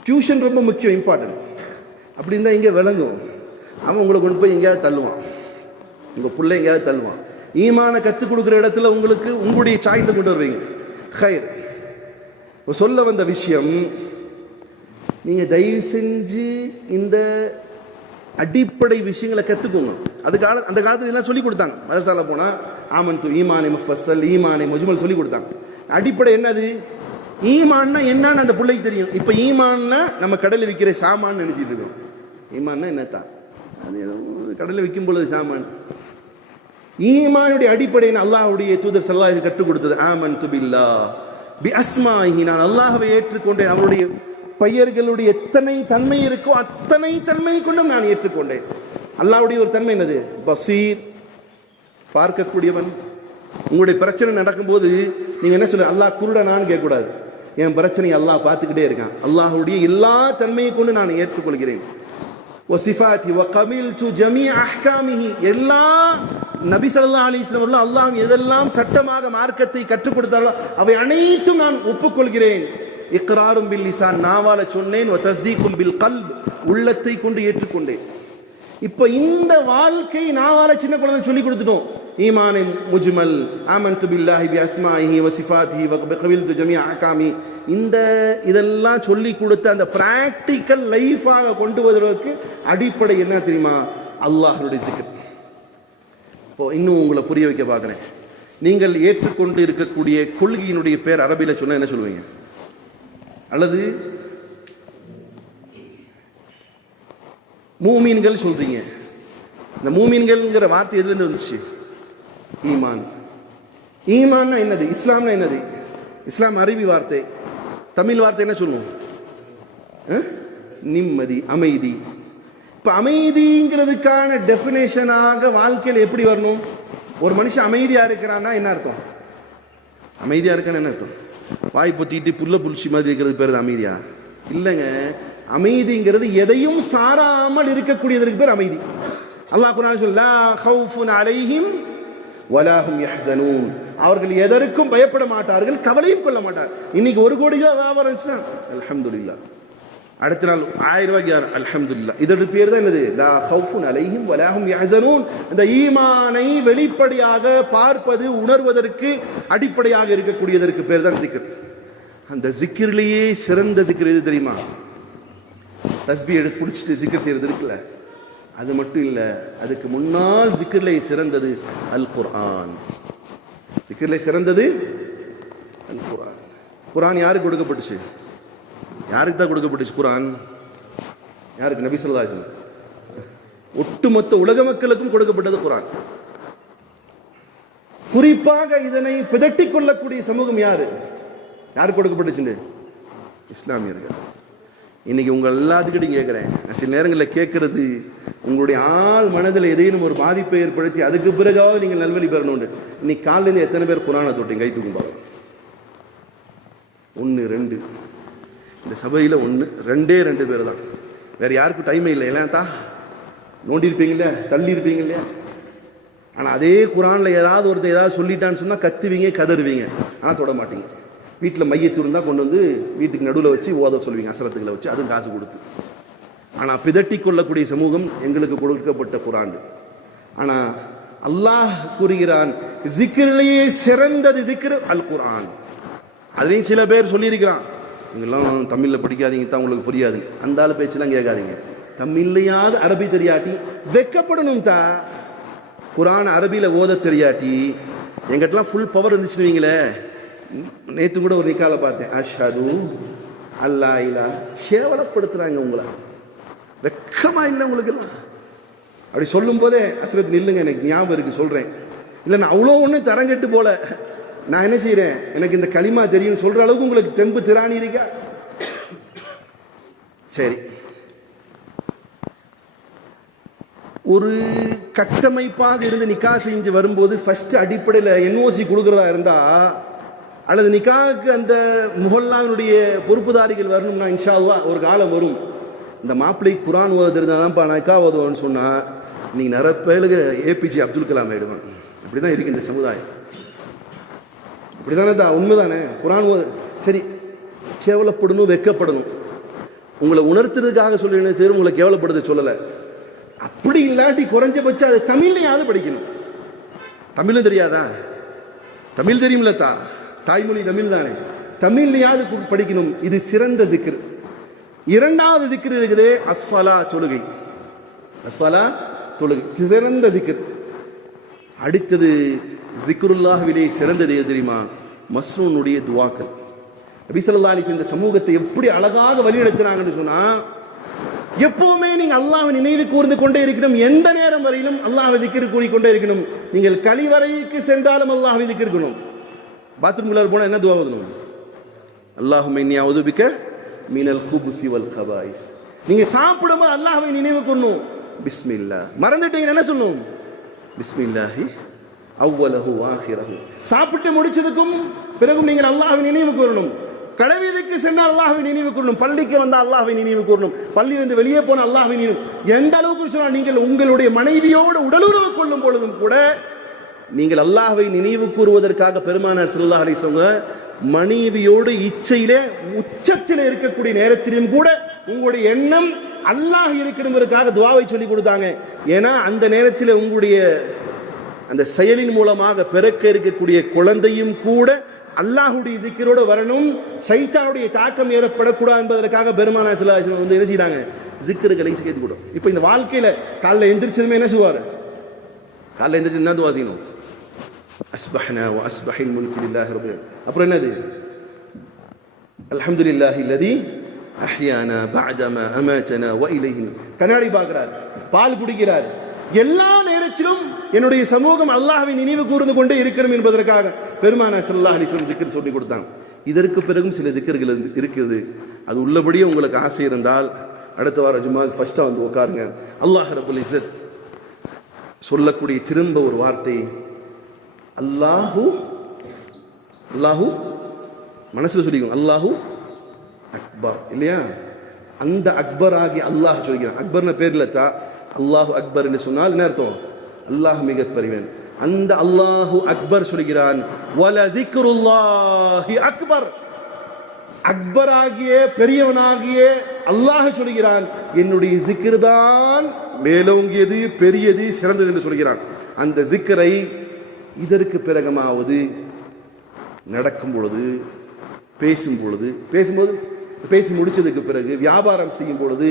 டியூஷன் ரொம்ப முக்கியம், இம்பார்ட்டன்ட். அப்படி இருந்தால் இங்கே விளங்கும். அவன் உங்களை கொண்டு போய் எங்கேயாவது தள்ளுவான், உங்கள் பிள்ளை எங்கேயாவது தள்ளுவான். ஈமான கற்றுக் கொடுக்குற இடத்துல உங்களுக்கு உங்களுடைய சாய்ஸை கொண்டு வருவீங்க. ஹைர், சொல்ல வந்த விஷயம், நீங்கள் தயவு செஞ்சு இந்த அடிப்படை விஷயங்களை கற்றுக்கோங்க. அந்த காலத்தில் எல்லாம் சொல்லிக் கொடுத்தாங்க. மதரசால போனால் ஆமன்து ஈமானை முஃபஸ்ஸல், ஈமானை முஜ்மல் சொல்லி கொடுத்தாங்க. அடிப்படை என்னது, ஈமான்னா என்னன்னு அந்த பிள்ளைக்கு தெரியும். இப்போ ஈமான்னா நம்ம கடலில் விற்கிற சாமான்னு நினச்சிட்டு இருக்கோம். ஈமான்னா என்னத்தான், அது கடலில் விற்கும் பொழுது சாமான். ஈமானுடைய அடிப்படைன்னு அல்லாஹ்வுடைய தூதர் ஸல்லல்லாஹு அலைஹி வஸல்லம் கற்றுக் கொடுத்தது ஆமன்து பில்லாஹ் பி அஸ்மாஹி, நான் அல்லாஹ்வை ஏற்றுக்கொண்டேன், அவருடைய பெயர்களுடைய எத்தனை தன்மை இருக்கோ அத்தனை தன்மை கொண்டும் நான் ஏற்றுக்கொண்டேன். அல்லாஹ்வுடைய ஒரு தன்மை என்னது, பசீர், பார்க்கக்கூடியவன். உங்களுடைய பிரச்சனை நடக்கும்போது நீங்க என்ன சொல்ல, அல்லாஹ் குருடனான்னு கேட்கக்கூடாது. என் பிரச்சனையை அல்லாஹ் பார்த்துக்கிட்டே இருக்கான். அல்லாஹ்வுடைய எல்லா தன்மையை கொண்டு நான் ஏற்றுக்கொள்கிறேன். வசிஃபாத்தி வகபில்து ஜமீஅ அஹ்காமிஹி, எல்லா நபி ஸல்லல்லாஹு அலைஹி வஸல்லம் அவர்கள் அல்லாஹ் எதெல்லாம் சட்டமாக மார்க்கத்தை கற்றுக் கொடுத்தாரோ அவை அனைத்தும் நான் ஒப்புக்கொள்கிறேன். இக்ராரும் பில் லிசான், நாவால சொன்னேன். வ தஸ்தீகும் பில் கல்ப், உள்ளத்தை கொண்டு ஏற்றுக்கொண்டேன். இப்போ இந்த வாழ்க்கை நாவால சின்ன குழந்தை சொல்லி கொடுத்துட்டோம். ஈமானை முஜ்மல், ஆமன்து பில்லாஹி பி அஸ்மாஇஹி வ சிஃபாத்திஹி வ கபில்து ஜமீஅ அஹ்காமி, இதெல்லாம் சொல்லி கொடுத்த அந்த பிராக்டிக்கல் லைஃபாக கொண்டு வருவதற்கு அடிப்படை என்ன தெரியுமா, அல்லாஹ்வுடைய zikr. இப்போ இன்னும் உங்களை புரிய வைக்க பார்க்குறேன். நீங்கள் ஏற்றுக்கொண்டு இருக்கக்கூடிய கொள்கையினுடைய பேர் அரபியில் சொன்னால் என்ன சொல்லுவீங்க? அல்லது மூமீன்கள் சொல்றீங்க. இந்த மூமீன்கள்ங்கிற வார்த்தை எதுலேருந்து வந்துச்சு? ஈமான். ஈமான்னா என்னது? இஸ்லாம்னா என்னது? இஸ்லாம் அரபி வார்த்தை. தமிழ் வார்த்தை என்ன சொல்லுவோம்? நிம்மதி, அமைதி. இப்போ அமைதிங்கிறதுக்கான டெஃபினேஷனாக வாழ்க்கையில் எப்படி வரணும்? ஒரு மனுஷன் அமைதியாக இருக்கிறான்னா என்ன அர்த்தம்? அமைதியாக இருக்கான்னு என்ன அர்த்தம்? வாய் பொத்திட்டு புல்ல புளிச்சி மாதிரி இருக்கிறது பேர் அமைதியா? இல்லைங்க. அமைதிங்கிறது எதையும் சாராமல் இருக்கக்கூடியதற்கு பேர் அமைதி. அல்லாஹ் குர்ஆனில் சொல்ல, லா ஹவுஃபுன் அலைஹிம் வலா ஹும் யஹ்ஸனூன், அவர்கள் எதற்கும் பயப்பட மாட்டார்கள், கவலையும் கொள்ள மாட்டார்கள். இன்னைக்கு 1 கோடி ரூபாய் வியாபாரம் இருந்துச்சுன்னா அல்ஹம்துலில்லாஹ், அடுத்த நாள் 1000 ரூபாய்க்கு அல்ஹம்துலில்லாஹ். இதோட பேர் தான் என்னது? லா ஹவுஃபுன் அலைஹிம் வலா ஹும் யஹ்ஸனூன். இந்த ஈமானை வெளிப்படையாக பார்ப்பது, உணர்வதற்கு அடிப்படையாக இருக்கக்கூடியதற்கு பேர் தான் zikr. அந்த zikriலேயே சிறந்த zikr எது தெரியுமா? தஸ்பீஹ் எடுத்து பிடிச்சிட்டு zikr செய்யறது இருக்குல்ல, அது மட்டும் இல்லை, அதுக்கு முன்னால் zikriலே சிறந்தது அல் குர்ஆன். zikriலே சிறந்தது அல் குர்ஆன். குர்ஆன் யாருக்கு கொடுக்கப்பட்டுச்சு? யாருக்கு தான் கொடுக்கப்பட்டுச்சு குர்ஆன்? யாருக்கு? நபி ஸல்லல்லாஹு அலைஹி வஸல்லம். ஒட்டுமொத்த உலக மக்களுக்கும் கொடுக்கப்பட்டது குர்ஆன். குறிப்பாக இதனை பிதட்டிக் கொள்ளக்கூடிய சமூகம் யாரு? யாருக்கு கொடுக்கப்பட்டுச்சு? இஸ்லாமியர்கள். இன்னைக்கு உங்க எல்லாத்துக்கிட்டையும் கேட்குறேன், சில நேரங்களில் கேட்கறது உங்களுடைய ஆள் மனதில் ஏதேனும் ஒரு பாதிப்பை ஏற்படுத்தி அதுக்கு பிறகாவது நீங்கள் நல்வழி பெறணும். இன்னைக்கு காலையிலேருந்து எத்தனை பேர் குர்ஆனை தொட்டீங்க? கை தூக்கும் பாருங்க. 1 2 இந்த சபையில் 1 2 பேர் தான். வேற யாருக்கும் டைமே இல்லை. எல்லாம் தான் நோண்டி இருப்பீங்கல்ல, தள்ளி இருப்பீங்க இல்லையா? ஆனால் அதே குர்ஆனில் ஏதாவது ஒருத்தர் ஏதாவது சொல்லிட்டான்னு சொன்னால் கத்துவீங்க, கதறுவீங்க, ஆனால் தொட மாட்டீங்க. வீட்டில் மையத்து இருந்தால் கொண்டு வந்து வீட்டுக்கு நடுவில் வச்சு ஓத சொல்லுவீங்க, அசரத்துக்களை வச்சு, அதுவும் காசு கொடுத்து. ஆனால் பிதட்டி கொள்ளக்கூடிய சமூகம் எங்களுக்கு கொடுக்கப்பட்ட குர்ஆன். ஆனால் அல்லாஹ் கூறுகிறான், zikriலேயே சிறந்தது zikr அல் குர்ஆன். அதுலேயும் சில பேர் சொல்லியிருக்கிறான், இதெல்லாம் தமிழில் படிக்காதீங்க தான், உங்களுக்கு புரியாது. அந்த ஆள் பேச்செல்லாம் கேட்காதீங்க. தமிழ்லையாவது அரபி தெரியாட்டி வெக்கப்படணும் தா. குர்ஆன் அரபியில் ஓத தெரியாட்டி எங்கிட்டலாம் ஃபுல் பவர் இருந்துச்சுன்னு வைங்களே. நேற்று கூட ஒரு நிக்கால பார்த்தேன், அஷ்ஹது அல்லா இலா, கேவலப்படுத்துறாங்க உங்களை. வெக்கமா இல்லை உங்களுக்கு எல்லாம்? அப்படி சொல்லும் போதே அஸ்ரத் நில்லுங்க, எனக்கு ஞாபகம் இருக்கு சொல்றேன். இல்லை நான் அவ்வளோ ஒன்றும் தரங்கட்டு போல, நான் என்ன செய்யறேன், எனக்கு இந்த களிமா தெரியும் சொல்ற அளவுக்கு உங்களுக்கு தெம்பு திராணி இருக்கா? சரி, ஒரு கட்டமைப்பாக இருந்து நிக்கா செஞ்சு வரும்போது ஃபர்ஸ்ட் அடிப்படையில் என்ஓசி கொடுக்குறதா இருந்தா அல்லது நிக்காவுக்கு அந்த முஹல்லாவினுடைய பொறுப்புதாரிகள் வரணும்னா இன்ஷா அல்லாஹ் ஒரு காலம் வரும். இந்த மாப்பிள்ளை குரான் ஓது இருந்தாதான்ப்பா நிக்கா ஓதுவோன்னு சொன்னா நீ நிறைய பேருக்கு ஏபிஜே அப்துல் கலாம் ஆயிடுவான். அப்படிதான் இருக்கு இந்த சமுதாயம். அப்படிதானே தான், உண்மைதானே? குரான் ஓது சரி, கேவலப்படணும், வெக்கப்படணும். உங்களை உணர்த்துறதுக்காக சொல்லி சரி, உங்களை கேவலப்படுத்த சொல்லலை. அப்படி இல்லாட்டி குறைஞ்சபட்சம் அது தமிழ்லையாவது படிக்கணும். தமிழும் தெரியாதா? தமிழ் தெரியும்ல, தாய்மொழி தமிழ் தானே, தமிழ்லையாவது படிக்கணும். இது சிறந்த திக்ர். இரண்டாவது திக்ர் இருக்குது அஸ்ஸலா, தொழுகை. அஸ்ஸலா, தொழுகை சிறந்த திக்ர். அடுத்தது ஜிக்ருல்லாஹ்விலே சிறந்தது எது தெரியுமா? மஸ்ரூனுடைய துவாக்கள். நபி ஸல்லல்லாஹு அலைஹி வஸல்லம் இந்த சமூகத்தை எப்படி அழகாக வழிநடத்தினாங்கன்னு சொன்னா, எப்பவுமே நீங்க அல்லாஹ்வை நினைவு கூர்ந்து கொண்டே இருக்கணும். எந்த நேரம் வரையிலும் அல்லாஹ்வை திக்ர் கூறிக்கொண்டே இருக்கணும். நீங்கள் கழிவறைக்கு சென்றாலும் அல்லாஹ்வை திக்ர் இருக்கணும். பாத்ரூம்ல போனா என்ன துஆ ஓதணும்? அல்லாஹும்ம இன்னி அஊது பிக மினல் குபுஸி வல் கபாயிஸ். நீங்க சாப்பிடும்போது அல்லாஹ்வை நினைவு கூறணும். பிஸ்மில்லாஹ். மறந்துட்டீங்க என்ன சொல்லணும்? பிஸ்மில்லாஹி அவ்வலஹு ஆஹிரஹு. சாப்பிட்டு முடிச்சதுக்கும் பிறகும் நீங்கள் அல்லாஹ்வை நினைவு கூறணும். கடவீதிக்கு சென்றால் அல்லாஹ்வை நினைவு கூறணும். பள்ளிக்கு வந்தால் அல்லாஹ்வை நினைவு கூறணும். பள்ளியிலிருந்து வெளியே போன அல்லாஹ்வை நினைவு. எந்த அளவுக்கு சொன்னால் நீங்கள் உங்களுடைய மனைவியோடு உடலுறவு கொள்ளும் பொழுதும் கூட நீங்கள் அல்லாஹ்வை நினைவு கூறுவதற்காக பெருமானார் ஸல்லல்லாஹு அலைஹி வஸல்லம் மனைவியோடு இச்சையிலே உச்சத்தில் இருக்கக்கூடிய நேரத்திலும் கூட உங்களுடைய எண்ணம் அல்லாஹ் இருக்கிறவங்களுக்காக துஆவை சொல்லி கொடுத்தாங்க. ஏன்னா அந்த நேரத்தில் உங்களுடைய அந்த செயலின் மூலமாக பிறக்க இருக்கக்கூடிய குழந்தையும் கூட அல்லாஹ்வுடைய திக்ரோடு வரணும், ஷைத்தானுடைய தாக்கம் ஏற்படக்கூடாது என்பதற்காக பெருமானார் ஸல்லல்லாஹு அலைஹி வஸல்லம் என்ன செய்றாங்க? திக்ருகளை சேர்த்து கொடுக்கும். இப்போ இந்த வாழ்க்கையில காலைல எந்திரிச்சதுமே என்ன செய்வார்? காலைல எந்திரிச்சு என்ன துஆ செய்யணும்? அஸ்பஹ்னா வ அஸ்பஹில் முல்கு லில்லாஹி ரப்பில். அப்புறம் என்னது? அல்ஹம்துலில்லாஹி அல்லதி அஹ்யானா பஅதமா அமாதனா வ இலைஹி. கண்ணாடி பார்க்கிறார், பால் குடிக்கிறார். எல்லா நேரத்திலும் என்னுடைய சமூகம் அல்லாஹ்வை நினைவு கூர்ந்து கொண்டே இருக்கணும் என்பதற்காக பெருமானார் ஸல்லல்லாஹு அலைஹி வஸல்லம் திக்ர் சொல்லி கொடுத்தாங்க. இதற்கு பிறகும் சில திக்ர்கள் இருக்குது. அது உள்ளபடியே உங்களுக்கு ஆசை இருந்தால் அடுத்த வார ஜும்மாக்கு ஃபர்ஸ்டா வந்து உட்காருங்க. அல்லாஹ் ரப்பல் இஸ்ஸத் சொல்லக்கூடிய திரும்ப ஒரு வார்த்தை அல்லாஹு. அல்லாஹு மனசுல சொல்லிக்கோங்க, அல்லாஹு அக்பர் இல்லையா? அந்த அக்பர் ஆகி அல்லாஹ் சொல்லிக்கிறான். அக்பர்னு பேர்ல அல்லாஹு அக்பர் என்று சொன்னால் என்ன அர்த்தம்? அல்லாஹ் மிக பெரியவன். அந்த அல்லாஹு அக்பர் சொல்கிறான், வல திக்ருல்லாஹி அக்பர். அக்பர் ஆகிய பெரியவனாகிய அல்லாஹ் சொல்கிறான், என்னுடைய ஜிக்ர் தான் மேலோங்கியது, பெரியது, சிறந்தது என்று சொல்கிறான். அந்த ஜிக்ரை இதற்கு பிறகமாவது நடக்கும் பொழுது, பேசும்போது, பேசி முடிச்சதுக்கு பிறகு, வியாபாரம் செய்யும் பொழுது,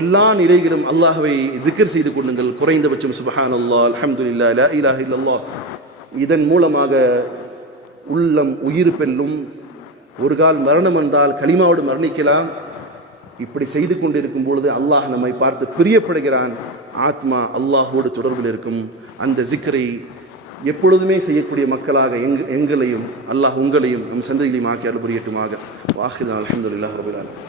எல்லா நிலைகளும் அல்லாஹ்வை ஜிக்ர் செய்து கொள்ளுங்கள். குறைந்தபட்சம் சுப்ஹானல்லாஹ், அல்ஹம்துலில்லாஹ், லா இலாஹ இல்லல்லாஹ். இதன் மூலமாக உள்ளம் உயிர் பெல்லும். ஒரு கால் மரணம் வந்தால் கலிமாவோடு மரணிக்கலாம். இப்படி செய்து கொண்டிருக்கும் பொழுது அல்லாஹ் நம்மை பார்த்து பிரியப்படுகிறான். ஆத்மா அல்லாஹோடு தொடர்பில் இருக்கும். அந்த ஜிக்ரை எப்பொழுதுமே செய்யக்கூடிய மக்களாக எங்களையும் அல்லாஹ் உங்களையும் நம் சந்ததிகளையும் ஆக்கி அருள் புரியட்டுமாக. வாஹிதா அல்ஹம்துலில்லாஹி ரப்பில் ஆலமீன்.